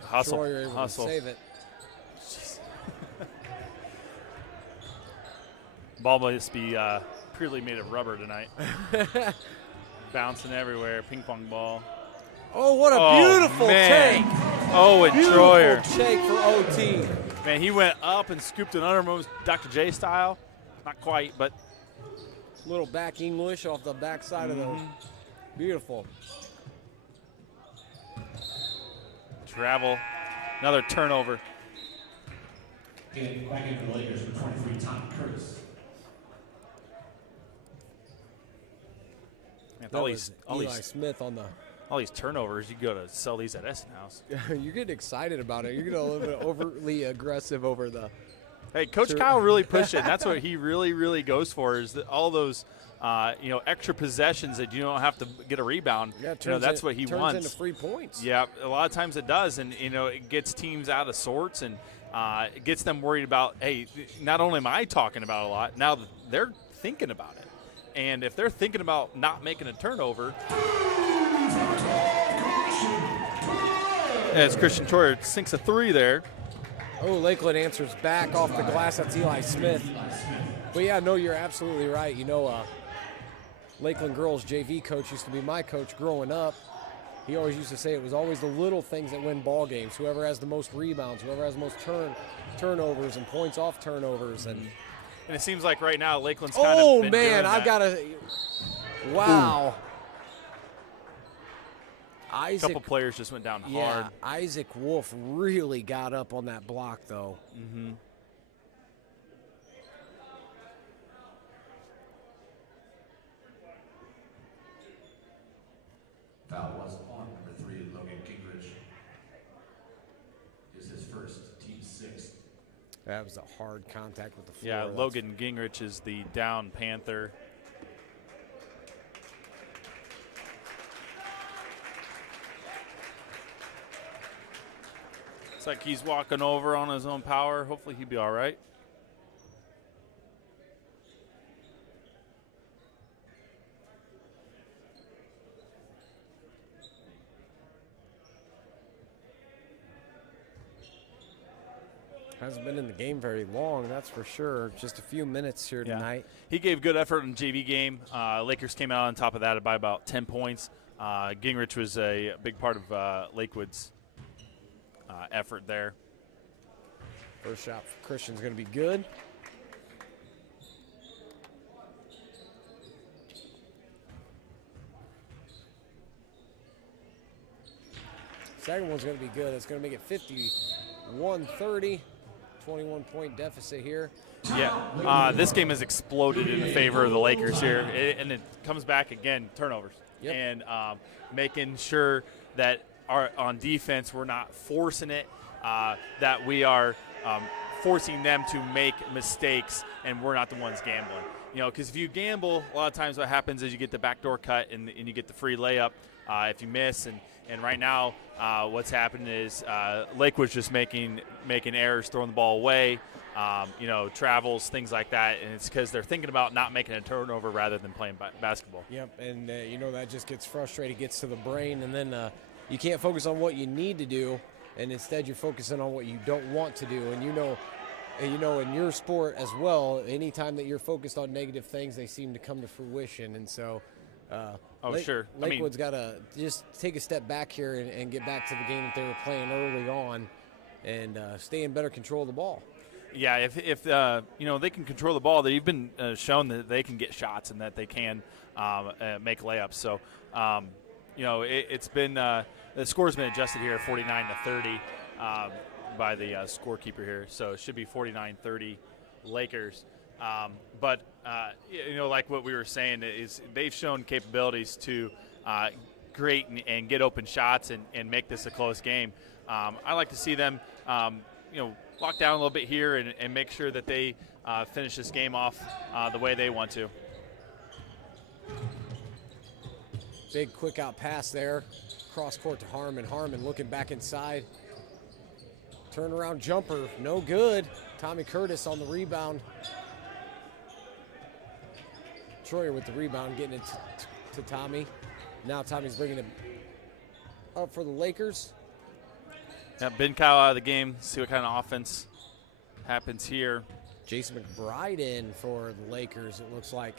Hustle. Troyer able Hustle. to save it. Ball must be purely made of rubber tonight. Bouncing everywhere. Ping pong ball. Oh, what a beautiful take. Oh, and Beautiful Troyer. take for OT. Man, he went up and scooped an undermost Dr. J style. Not quite, but. Little back English off the back side of the. Beautiful. Travel. Another turnover. Back in for the Lakers for 23, Tommy Curtis. Eli Smith on the. All these turnovers, you go to sell these at Essenhouse. You're getting excited about it. You're getting a little bit overly aggressive over the. Hey, Coach Kyle really pushed it. That's what he really, really goes for is all those, extra possessions that you don't have to get a rebound. Yeah, that's what he wants. Turns into free points. Yeah, a lot of times it does, and it gets teams out of sorts and it gets them worried about. Hey, not only am I talking about it a lot, now they're thinking about it, and if they're thinking about not making a turnover. As Christian Troyer sinks a 3 there. Oh, Lakewood answers back off the glass. That's Eli Smith. But, yeah, no, you're absolutely right. Lakeland girls JV coach used to be my coach growing up. He always used to say it was always the little things that win ball games. Whoever has the most rebounds, whoever has the most turnovers and points off turnovers. And it seems like right now Lakeland's kind of been doing that. I've got to – wow. A couple players just went down hard. Yeah, Isaac Wolf really got up on that block, though. Mm-hmm. Foul was on number 3, Logan Gingrich. Is his first, team 6. That was a hard contact with the floor. Yeah, Logan Gingrich is the down Panther. Looks like he's walking over on his own power. Hopefully he'll be all right. Hasn't been in the game very long, that's for sure. Just a few minutes here tonight. He gave good effort in the JV game. Lakers came out on top of that by about 10 points. Gingrich was a big part of Lakewood's effort there. First shot for Christian's going to be good. Second one's going to be good. It's going to make it 51-30. 21-point deficit here. Yeah, this game has exploded in favor of the Lakers here, and it comes back again, turnovers. Yep. And making sure that on defense we're not forcing it, that we are forcing them to make mistakes, and we're not the ones gambling. Because if you gamble, a lot of times what happens is you get the backdoor cut and you get the free layup if you miss. And right now, what's happened is Lakewood's just making errors, throwing the ball away, travels, things like that. And it's because they're thinking about not making a turnover rather than playing basketball. Yep, and that just gets frustrated, gets to the brain, and then you can't focus on what you need to do, and instead you're focusing on what you don't want to do. And in your sport as well, anytime that you're focused on negative things, they seem to come to fruition. And so sure. Lakewood's got to just take a step back here and get back to the game that they were playing early on and stay in better control of the ball. Yeah, if they can control the ball, they've been shown that they can get shots and that they can make layups. So, it's been the score's been adjusted here, 49-30 by the scorekeeper here. So it should be 49-30 Lakers. But like what we were saying is they've shown capabilities to create and get open shots and make this a close game. I like to see them, lock down a little bit here and make sure that they finish this game off the way they want to. Big quick out pass there, cross court to Harmon. Harmon looking back inside. Turnaround jumper, no good. Tommy Curtis on the rebound. Troyer with the rebound, getting it to Tommy. Now Tommy's bringing it up for the Lakers. Yeah, Ben Kyle out of the game. See what kind of offense happens here. Jason McBride in for the Lakers, it looks like.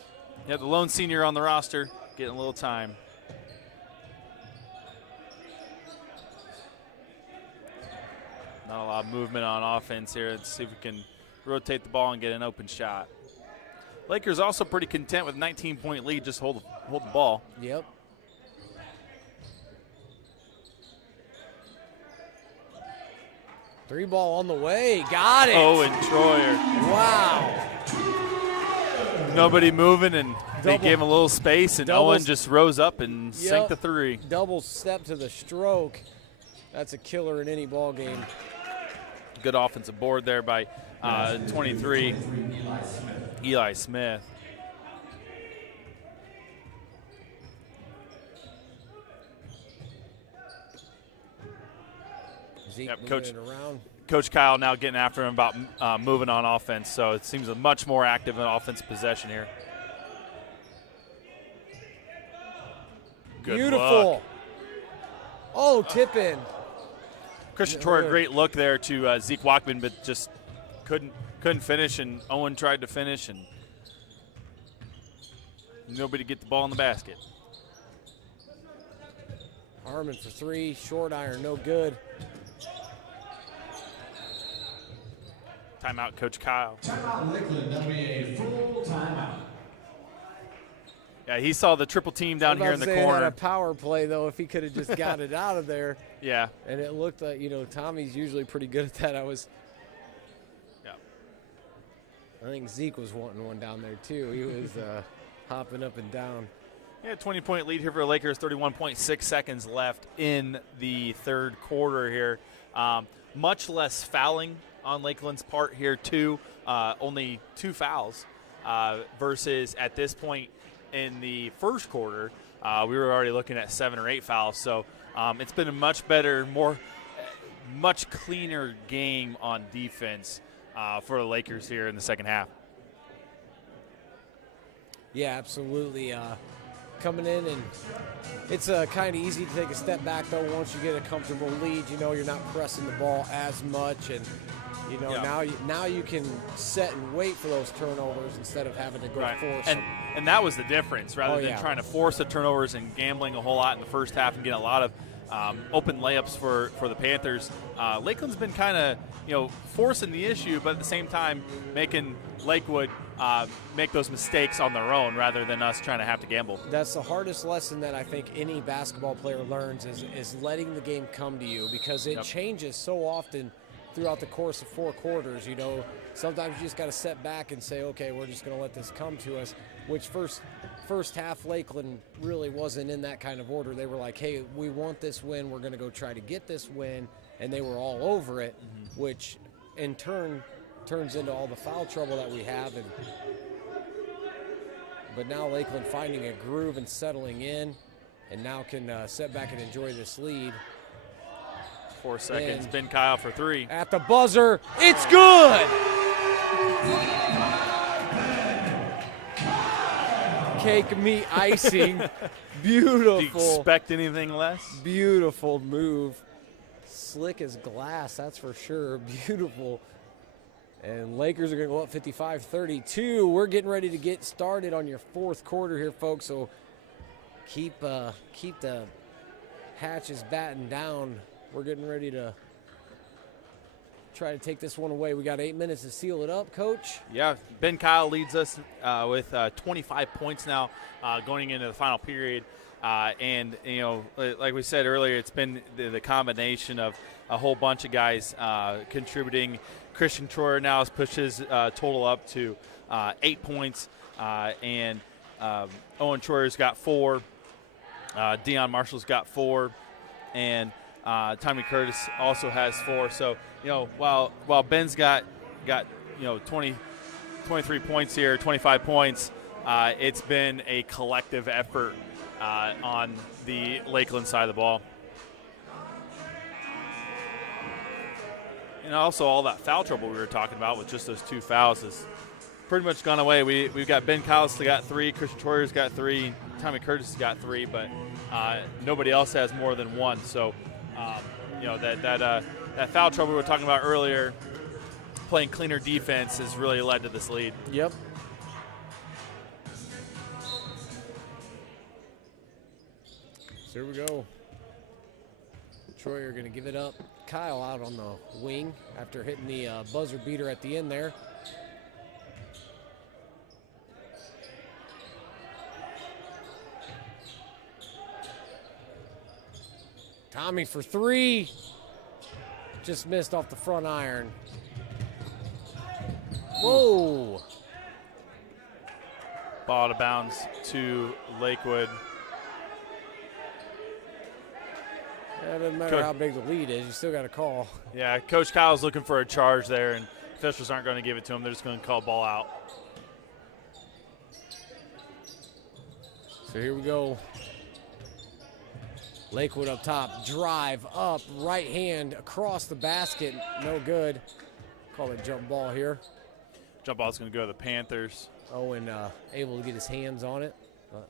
Yeah, the lone senior on the roster, getting a little time. Not a lot of movement on offense here. Let's see if we can rotate the ball and get an open shot. Lakers also pretty content with 19-point lead, just hold the ball. Yep. Three ball on the way. Got it. Owen Troyer. Wow. nobody moving, and they gave him a little space, and Owen just rose up and sank the three. Double step to the stroke. That's a killer in any ball game. Good offensive board there by 23, Eli Smith. Zeke Coach. it around. Coach Kyle now getting after him about moving on offense, so it seems a much more active in offensive possession here. Good Beautiful. look. Oh, tip in. Christian Troyer, great look there to Zeke Walkman, but just couldn't finish, and Owen tried to finish, and nobody get the ball in the basket. Harmon for three, short iron, no good. Timeout, Coach Kyle. Timeout, Lakeland. That'll be a full timeout. Yeah, he saw the triple team down here in the corner. A power play, though, if he could have just got it out of there. Yeah. And it looked like, Tommy's usually pretty good at that. Yeah. I think Zeke was wanting one down there, too. He was hopping up and down. Yeah, 20-point lead here for the Lakers, 31.6 seconds left in the third quarter here. Much less fouling on Lakeland's part here, too. Only 2 fouls versus at this point in the first quarter, we were already looking at 7 or 8 fouls. So it's been a much better, much cleaner game on defense for the Lakers here in the second half. Yeah, absolutely. Coming in, and it's kind of easy to take a step back, though, once you get a comfortable lead. You're not pressing the ball as much, and now you can set and wait for those turnovers instead of having to go force them. And that was the difference. Rather than trying to force the turnovers and gambling a whole lot in the first half and getting a lot of open layups for the Panthers, Lakeland's been kind of forcing the issue, but at the same time making Lakewood make those mistakes on their own rather than us trying to have to gamble. That's the hardest lesson that I think any basketball player learns is letting the game come to you, because it changes so often throughout the course of 4 quarters. Sometimes you just got to step back and say, okay, we're just going to let this come to us, which first half Lakeland really wasn't in that kind of order. They were like, hey, we want this win. We're going to go try to get this win, and they were all over it, which in turn turns into all the foul trouble that we have. But now Lakeland finding a groove and settling in, and now can sit back and enjoy this lead. 4 seconds. Ben Kyle for 3. At the buzzer, it's good. Cake me icing. Beautiful. Do you expect anything less? Beautiful move. Slick as glass, that's for sure. Beautiful. And Lakers are going to go up 55-32. We're getting ready to get started on your fourth quarter here, folks. So keep the hatches battened down. We're getting ready to try to take this one away. We got 8 minutes to seal it up, Coach. Yeah, Ben Kyle leads us with 25 points now going into the final period. And, like we said earlier, it's been the combination of a whole bunch of guys contributing. Christian Troyer now has pushed his total up to 8 points, and Owen Troyer's got 4. Deion Marshall's got 4, and Tommy Curtis also has 4. So, while Ben's got 23 points here, 25 points, it's been a collective effort on the Lakeland side of the ball. And also all that foul trouble we were talking about with just those 2 fouls is pretty much gone away. We've got Ben Cowles got 3, Christian Troyer's got 3, Tommy Curtis has got 3, but nobody else has more than 1. So, that foul trouble we were talking about earlier, playing cleaner defense, has really led to this lead. Yep. So here we go. Troyer going to give it up. Kyle out on the wing after hitting the buzzer beater at the end there. Tommy for 3. Just missed off the front iron. Whoa. Ball out of bounds to Lakewood. Yeah, it doesn't matter how big the lead is, you still got to call. Yeah, Coach Kyle's looking for a charge there, and officials aren't going to give it to him. They're just going to call ball out. So here we go. Lakewood up top, drive up, right hand across the basket, no good. Call it jump ball here. Jump ball's going to go to the Panthers. Owen able to get his hands on it. But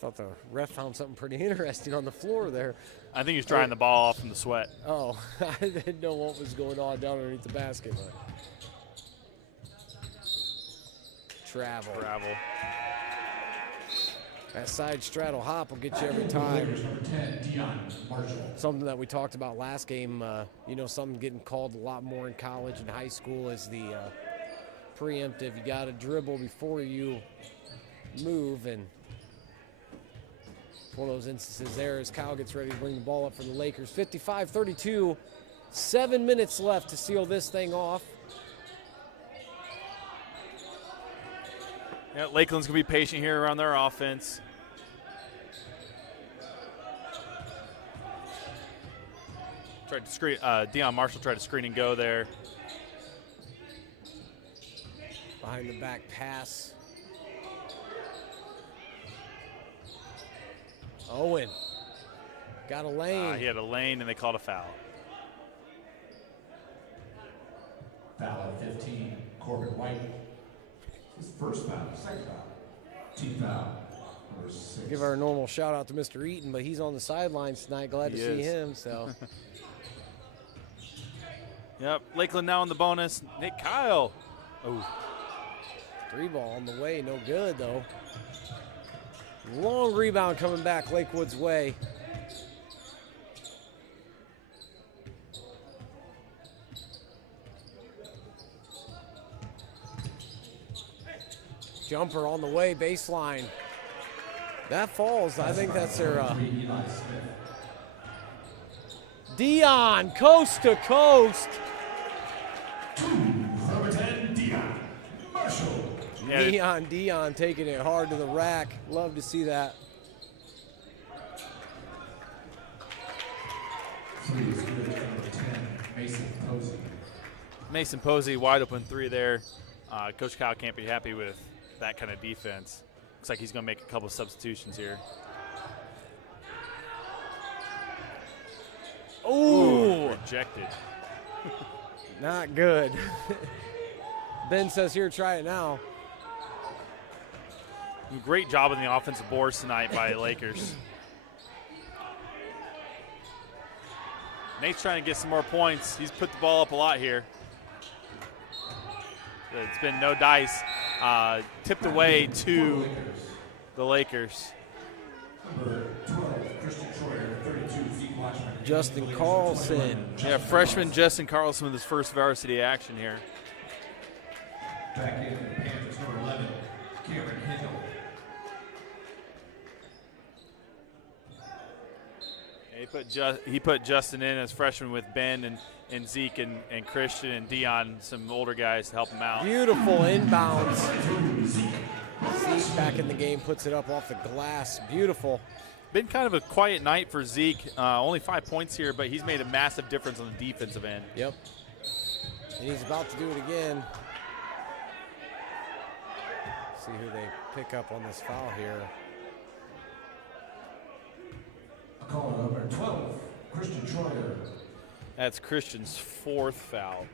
thought the ref found something pretty interesting on the floor there. I think he's trying the ball off from the sweat. Oh, I didn't know what was going on down underneath the basket. But travel. That side straddle hop will get you every time. Something that we talked about last game, something getting called a lot more in college and high school is the preemptive. You got to dribble before you move, and one of those instances there as Kyle gets ready to bring the ball up for the Lakers. 55-32, 7 minutes left to seal this thing off. Yeah, Lakeland's going to be patient here around their offense. Tried to screen. Deion Marshall tried to screen and go there. Behind the back pass. Owen got a lane. He had a lane, and they called a foul. Foul at 15, Corbin White. His first foul, second foul. Team foul, number 6. Give our normal shout out to Mr. Eaton, but he's on the sidelines tonight. Glad to see him. So. Yep, Lakeland now in the bonus. Nick Kyle. Oh. 3 ball on the way, no good though. Long rebound coming back Lakewood's way. Jumper on the way, baseline. That falls. I think that's their Dion, coast to coast. Number 10, Deion Marshall. Dion taking it hard to the rack. Love to see that. 3 is good. Number 10, Mason Posey. Mason Posey, wide open 3 there. Coach Kyle can't be happy with that kind of defense. Looks like he's going to make a couple substitutions here. Ooh, rejected. Not good. Ben says, here, try it now. Great job on the offensive boards tonight by Lakers. Nate's trying to get some more points. He's put the ball up a lot here. It's been no dice. Tipped away to the Lakers. Number 12, Christian Troyer, 32, Zeke Watchman. Justin Carlson. Yeah, freshman Justin Carlson with his first varsity action here. Back in the Panthers, number 11, Cameron Hindle. He put Justin in as freshman with Ben and Zeke and Christian and Dion, some older guys to help him out. Beautiful inbounds. Zeke back in the game, puts it up off the glass. Beautiful. Been kind of a quiet night for Zeke. Only 5 points here, but he's made a massive difference on the defensive end. Yep. And he's about to do it again. See who they pick up on this foul here. Call number 12, Christian Troyer. That's Christian's 4th foul.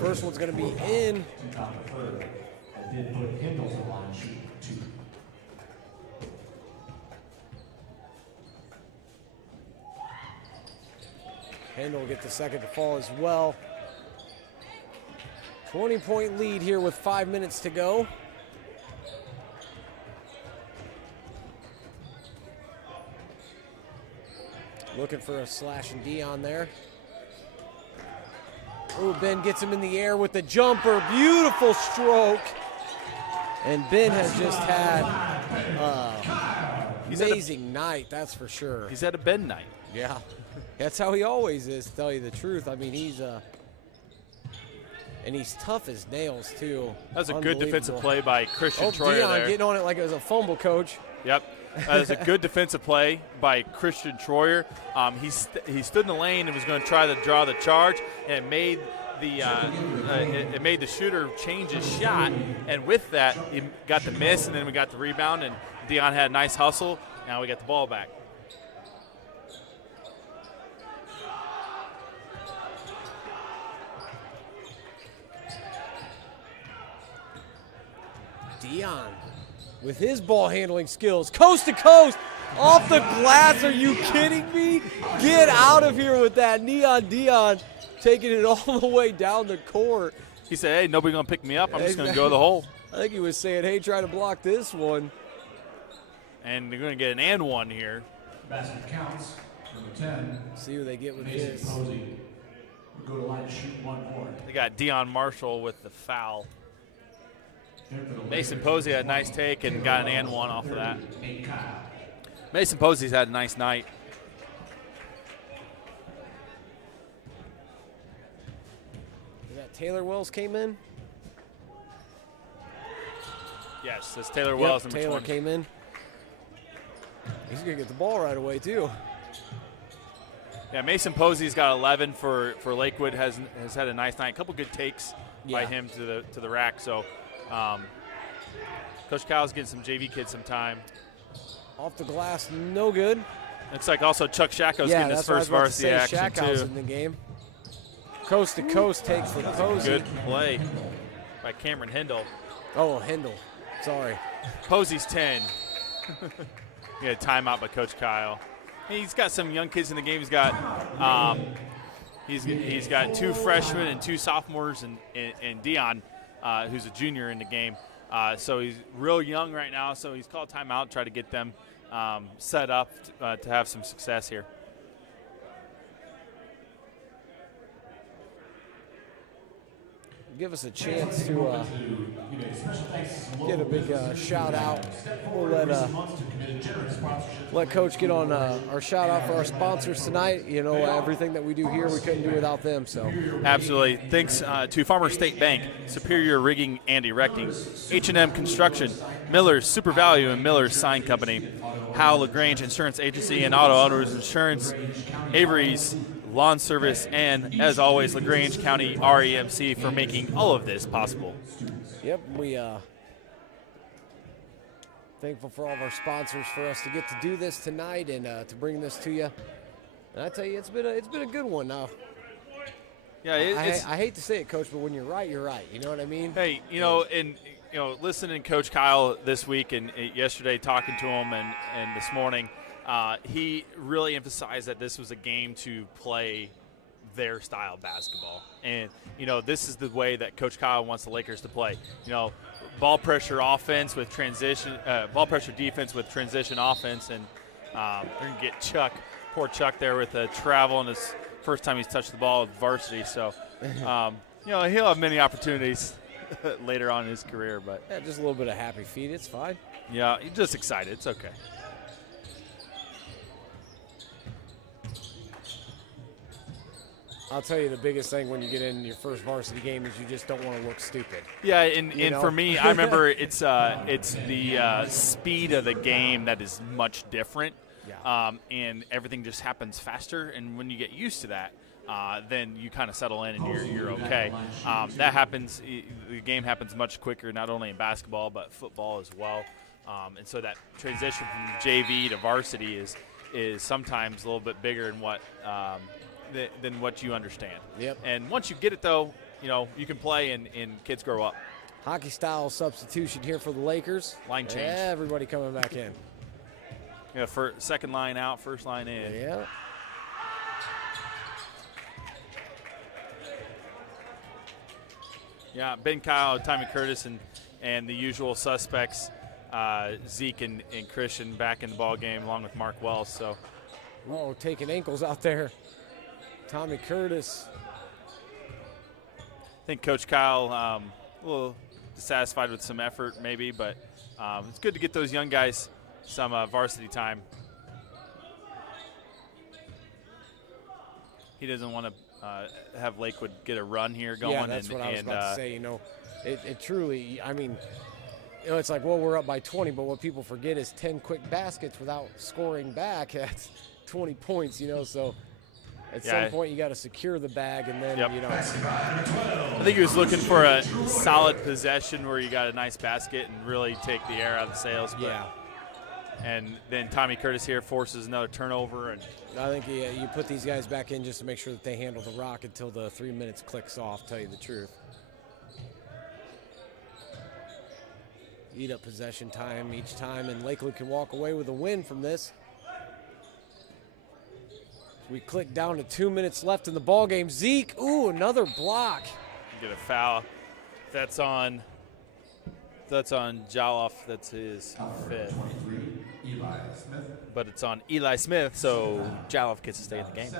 First one's going to be in. I did put Hindle's on line shoot 2. Handel will get the second to fall as well. 20-point lead here with 5 minutes to go. Looking for a slash and D on there. Ooh, Ben gets him in the air with the jumper. Beautiful stroke. And Ben has just had amazing night, that's for sure. He's had a Ben night. Yeah, that's how he always is, to tell you the truth. I mean, he's tough as nails, too. That was a good defensive play by Christian Troyer Dion there. getting on it like it was a fumble, coach. Yep. That was a good defensive play by Christian Troyer. He stood in the lane and was going to try to draw the charge, and it made the shooter change his shot. And with that, he got the miss, and then we got the rebound, and Dion had a nice hustle. Now we got the ball back. Dion with his ball handling skills, coast to coast, off the glass. Are you kidding me? Get out of here with that. Neon Dion taking it all the way down the court. He said, hey, nobody going to pick me up. I'm just going to go to the hole. I think he was saying, hey, try to block this one. And they're going to get an and one here. Basket counts. Number 10. See who they get with Mason this. Posey will go to line to shoot one more. They got Dion Marshall with the foul. Here for the Mason Lakers, Posey had a nice take and got an and one off of that. 38 Kyle. Mason Posey's had a nice night. Is that Taylor Wells came in? Yes, that's Taylor Wells, Yep, number Taylor 20. came in. He's going to get the ball right away, too. Yeah, Mason Posey's got 11 for Lakewood. Has had a nice night. A couple good takes by Yeah. him to the rack. So, Coach Kyle's getting some JV kids some time. Off the glass, no good. Looks like also Chuck Shacko's Yeah, getting his that's what I was first about to varsity say. Shackhouse action in the game. Coast to coast take for Posey. Good play by Cameron Hindle. Oh, Hindle. Sorry. Posey's 10. He had a timeout by Coach Kyle. He's got some young kids in the game. He's got two freshmen and two sophomores and Dion, who's a junior in the game. So he's real young right now. So he's called timeout, try to get them set up to have some success here. Give us a chance to get a big shout out. We'll let Coach get on our shout out for our sponsors tonight. You know, everything that we do here, we couldn't do without them. So Absolutely. Thanks to Farmer State Bank, Superior Rigging and Erecting, H&M Construction, Miller's Super Value and Miller's Sign Company, Howell LaGrange Insurance Agency and Auto Owners Insurance, Avery's Lawn Service, and as always, LaGrange County REMC for making all of this possible. yep, we thankful for all of our sponsors for us to get to do this tonight and to bring this to you. And I tell you, it's been a good one. Now, Yeah, I hate to say it, Coach, but when you're right, you're right. You know what I mean? Hey, listening to Coach Kyle this week and yesterday, talking to him and this morning, he really emphasized that this was a game to play their style of basketball. And, this is the way that Coach Kyle wants the Lakers to play. Ball pressure offense with transition, ball pressure defense with transition offense. And they're going to get poor Chuck there with a travel and his first time he's touched the ball with Varsity. So, he'll have many opportunities later on in his career. But Yeah, just a little bit of happy feet. It's fine. yeah, he's just excited. It's okay. I'll tell you the biggest thing when you get in your first varsity game is you just don't want to look stupid. Yeah, and know? for me, I remember it's the speed of the game that is much different, Yeah. and everything just happens faster. And when you get used to that, then you kind of settle in and you're okay. That happens. The game happens much quicker, not only in basketball but football as well. And so that transition from JV to varsity is sometimes a little bit bigger than what you understand. Yep. And once you get it, though, you can play and kids grow up. Hockey style substitution here for the Lakers. Line change. Everybody coming back in. Yeah, for second line out, first line in. Yeah. Yeah, Ben Kyle, Tommy Curtis, and the usual suspects, Zeke and Christian back in the ball game along with Mark Wells. So, Oh, taking ankles out there. Tommy Curtis. think Coach Kyle a little dissatisfied with some effort maybe, but it's good to get those young guys some varsity time. He doesn't want to have Lakewood get a run here going. Yeah, that's what I was about to say. You know, it truly, I mean, you know, it's like, well, we're up by 20, but what people forget is 10 quick baskets without scoring back. That's 20 points, you know, so at some point you got to secure the bag, and then, you know. I think he was looking for a solid possession where you got a nice basket and really take the air out of the sails. But, yeah. And then Tommy Curtis here forces another turnover. And I think you put these guys back in just to make sure that they handle the rock until the 3 minutes clicks off, tell you the truth. Eat up possession time each time, and Lakewood can walk away with a win from this. We click down to 2 minutes left in the ball game. Zeke, ooh, another block. Get a foul. That's on Joloff. That's his fifth. But it's on Eli Smith, so Joloff gets to stay in the game.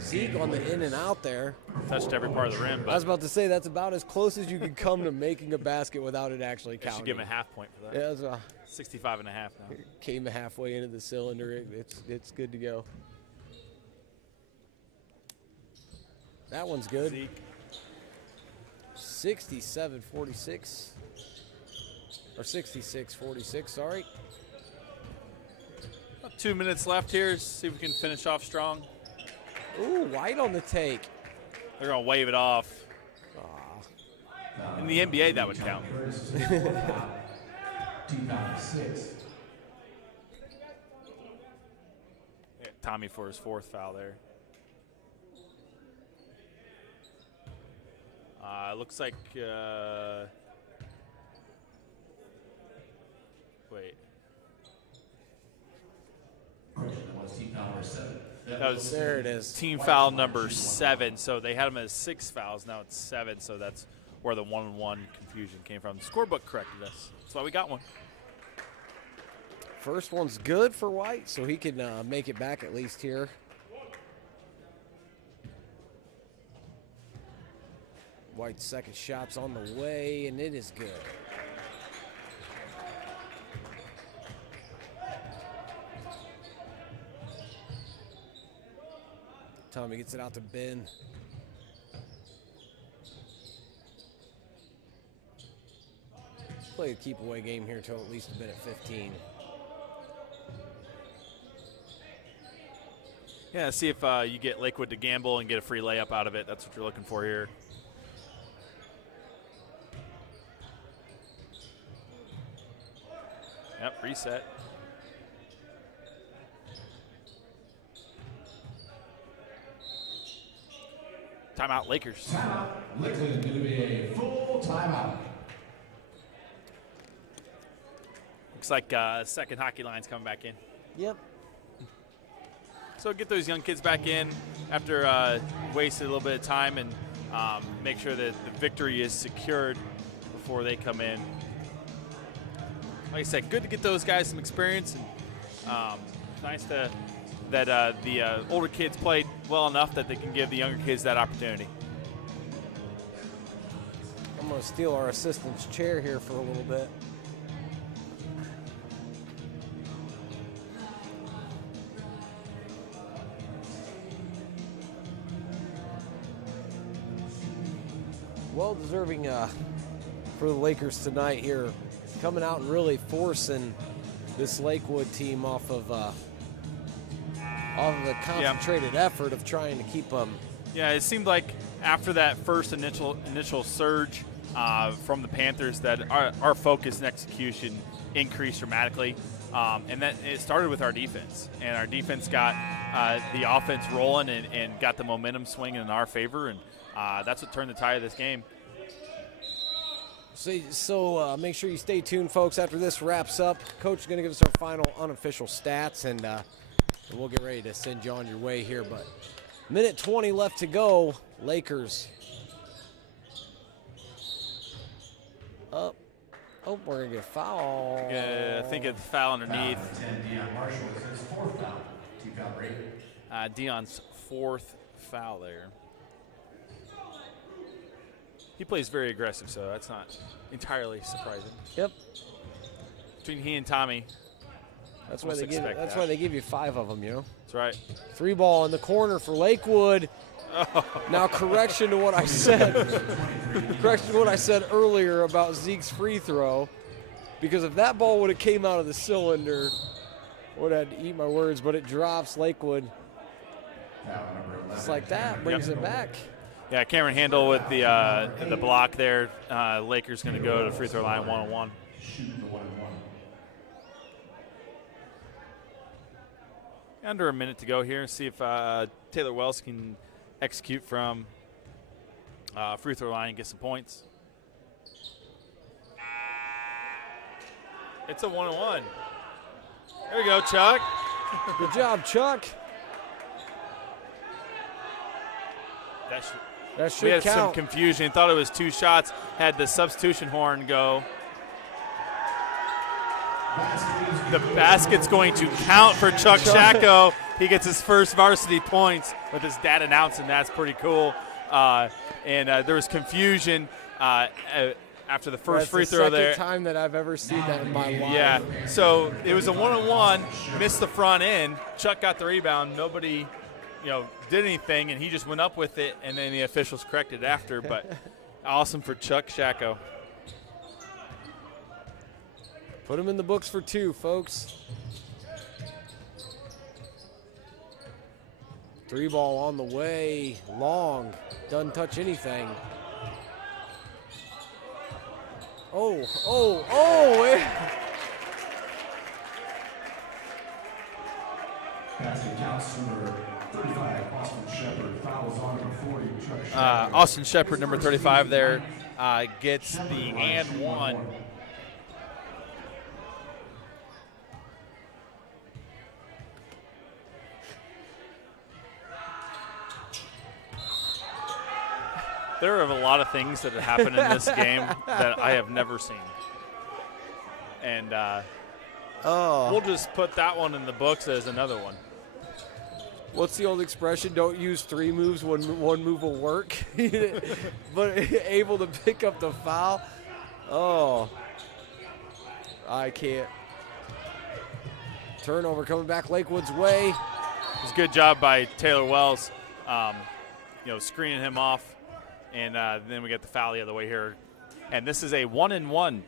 Zeke on the in and out there. Touched every part of the rim. But I was about to say that's about as close as you could come to making a basket without it actually counting. Should give him a half point for that. Yeah, that's 65 and a half now. Came halfway into the cylinder. It's good to go. That one's good. Zeke. 67-46. Or 66-46, sorry. About 2 minutes left here. See if we can finish off strong. Ooh, White on the take. They're going to wave it off. In the NBA, that would count. 2006. Tommy for his fourth foul there. Looks like wait. That was there it is. Team foul number 7. So they had him as 6 fouls. Now it's 7. So that's where the 1-1 confusion came from. The scorebook corrected us. That's why we got one. First one's good for White, so he can make it back at least here. White's second shot's on the way, and it is good. Tommy gets it out to Ben. Let's play a keep-away game here till at least a minute 15. Yeah, see if you get Lakewood to gamble and get a free layup out of it. That's what you're looking for here. Yep, reset. Timeout, Lakers. Timeout. Lakeland going to be a full timeout. Looks like second hockey line's coming back in. Yep. So get those young kids back in after wasted a little bit of time, and make sure that the victory is secured before they come in. Like I said, good to get those guys some experience, and nice that the older kids played well enough that they can give the younger kids that opportunity. I'm going to steal our assistant's chair here for a little bit. Well deserving for the Lakers tonight here, coming out and really forcing this Lakewood team off of a concentrated effort of trying to keep them. Yeah, it seemed like after that first initial surge from the Panthers that our focus and execution increased dramatically, and that it started with our defense, and our defense got the offense rolling and got the momentum swinging in our favor, and that's what turned the tide of this game. So make sure you stay tuned, folks. After this wraps up, Coach is going to give us our final unofficial stats, and we'll get ready to send you on your way here. But minute 20 left to go. Lakers up Oh, we're going to get a foul. I think it's foul underneath. 10, Deion Marshall. It's his 4th foul. Team foul rate. Deion's 4th foul there. He plays very aggressive, so that's not entirely surprising. Yep. Between he and Tommy, That's why they give you 5 of them, you know. That's right. 3 ball in the corner for Lakewood. Now, correction to what I said. Correction to what I said earlier about Zeke's free throw, because if that ball would have came out of the cylinder, I would have had to eat my words. But it drops Lakewood. Just like that, brings it back. Yeah, Cameron Handel with the block there. Lakers going to go to the free throw line 1-on-1. Under a minute to go here. See if Taylor Wells can execute from free throw line and get some points. It's a 1-on-1. There we go, Chuck. Good job, Chuck. That should we had count. some confusion. Thought it was 2 shots. Had the substitution horn go. The basket's going to count for Chuck Shacko. He gets his first varsity points with his dad announcing. That's pretty cool. And there was confusion after the first free throw there. That's the second time that I've ever seen that in my life. Yeah. So it was a 1-on-1. Missed the front end. Chuck got the rebound. Nobody, did anything, and he just went up with it, and then the officials corrected after. But awesome for Chuck Shacko. Put him in the books for 2, folks. 3 ball on the way. Long. Doesn't touch anything. Oh. Basket counts number 35, Austin Shepard. Fouls on number 40, Chuck Shepard. Austin Shepard, number 35 there, gets the and 1. There are a lot of things that have happened in this game that I have never seen. And we'll just put that one in the books as another one. What's the old expression? Don't use 3 moves when 1 move will work. But able to pick up the foul. Oh. I can't. Turnover coming back Lakewood's way. It was a good job by Taylor Wells, screening him off. And then we get the foul the other way here. And this is a 1-and-1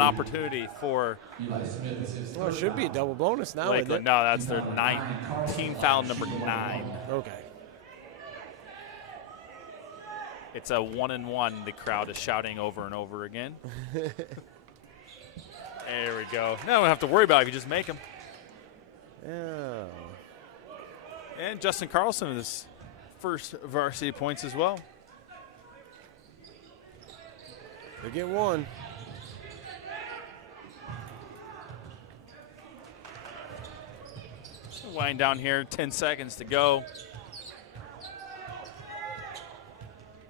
opportunity for Well, it should be a double bonus now, isn't Lakewood. it? No, that's their team foul number 9. Okay. It's a 1-and-1. The crowd is shouting over and over again. There we go. Now we don't have to worry about it if you just make them. Yeah. And Justin Carlson with his first varsity points as well. They get 1. Wind down here, 10 seconds to go.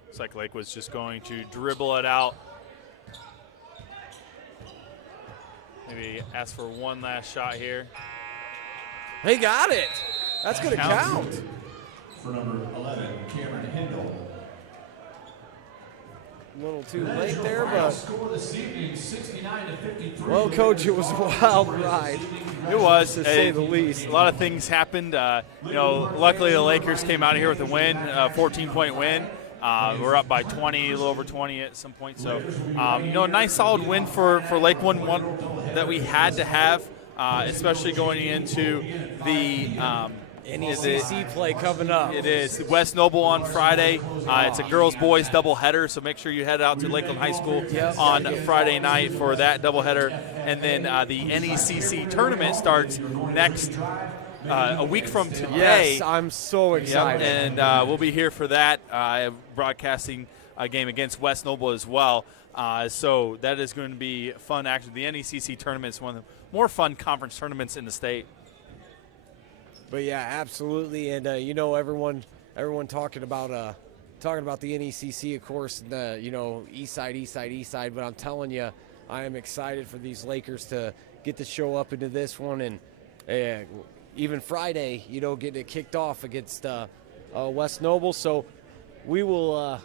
Looks like Lakewood's just going to dribble it out. Maybe ask for one last shot here. They got it. That's going to count. For number 11, Cameron Handel. A little too late there, but Score this evening, 69-53. well, Coach, it was a wild ride. It was, to say the least. A lot of things happened. Luckily the Lakers came out of here with a win, a 14-point win. We're up by 20, a little over 20 at some point. So, a nice solid win for Lakewood, one that we had to have, especially going into the NECC play coming up. It is West Noble on Friday. It's a girls-boys doubleheader, so make sure you head out to Lakeland High School on Friday night for that doubleheader. And then the NECC tournament starts next a week from today. Yes, I'm so excited. And we'll be here for that, broadcasting a game against West Noble as well. So that is going to be fun action. The NECC tournament is one of the more fun conference tournaments in the state. But yeah, absolutely, and everyone talking about the NECC, of course, the east side. But I'm telling you, I am excited for these Lakers to get to show up into this one, and even Friday, getting it kicked off against West Noble. So we will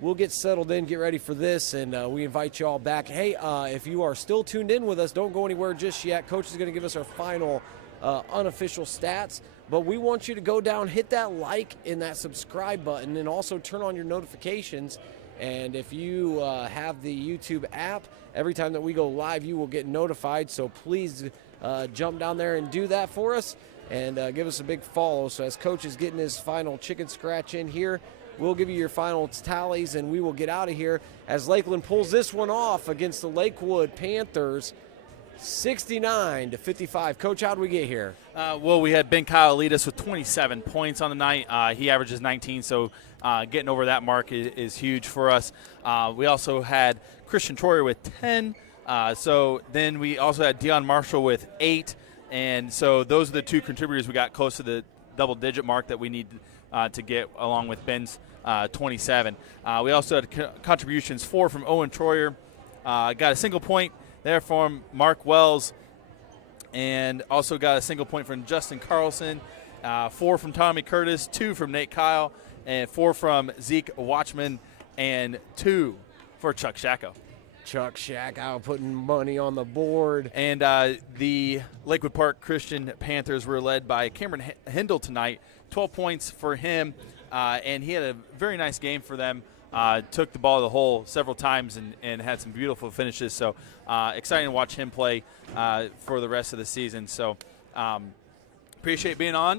we'll get settled in, get ready for this, and we invite you all back. Hey, if you are still tuned in with us, don't go anywhere just yet. Coach is going to give us our final unofficial stats, but we want you to go down, hit that like and that subscribe button, and also turn on your notifications. And if you have the YouTube app, every time that we go live, you will get notified. So please jump down there and do that for us, and give us a big follow. So as Coach is getting his final chicken scratch in here, we'll give you your final tallies, and we will get out of here as Lakeland pulls this one off against the Lakewood Panthers, 69-55. Coach, how did we get here? Well, we had Ben Kyle lead us with 27 points on the night. He averages 19, so getting over that mark is huge for us. We also had Christian Troyer with 10. So then we also had Deion Marshall with 8. And so those are the two contributors we got close to the double-digit mark that we need to get, along with Ben's 27. We also had contributions, 4 from Owen Troyer. Got a single point there from Mark Wells, and also got a single point from Justin Carlson, 4 from Tommy Curtis, 2 from Nate Kyle, and 4 from Zeke Watchman, and 2 for Chuck Shacko. Chuck Shacko putting money on the board. And the Lakewood Park Christian Panthers were led by Cameron Hindle tonight, 12 points for him, and he had a very nice game for them. Took the ball to the hole several times and had some beautiful finishes. So exciting to watch him play for the rest of the season. So appreciate being on.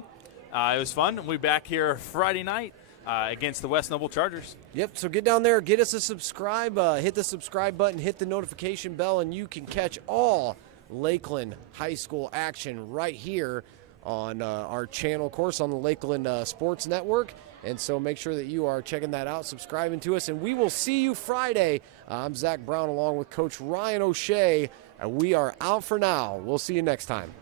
It was fun. We'll be back here Friday night against the West Noble Chargers. Yep, so get down there, get us a subscribe, hit the subscribe button, hit the notification bell, and you can catch all Lakeland High School action right here on our channel, of course, on the Lakeland Sports Network. And so make sure that you are checking that out, subscribing to us, and we will see you Friday. I'm Zach Brown along with Coach Ryan O'Shea, and we are out for now. We'll see you next time.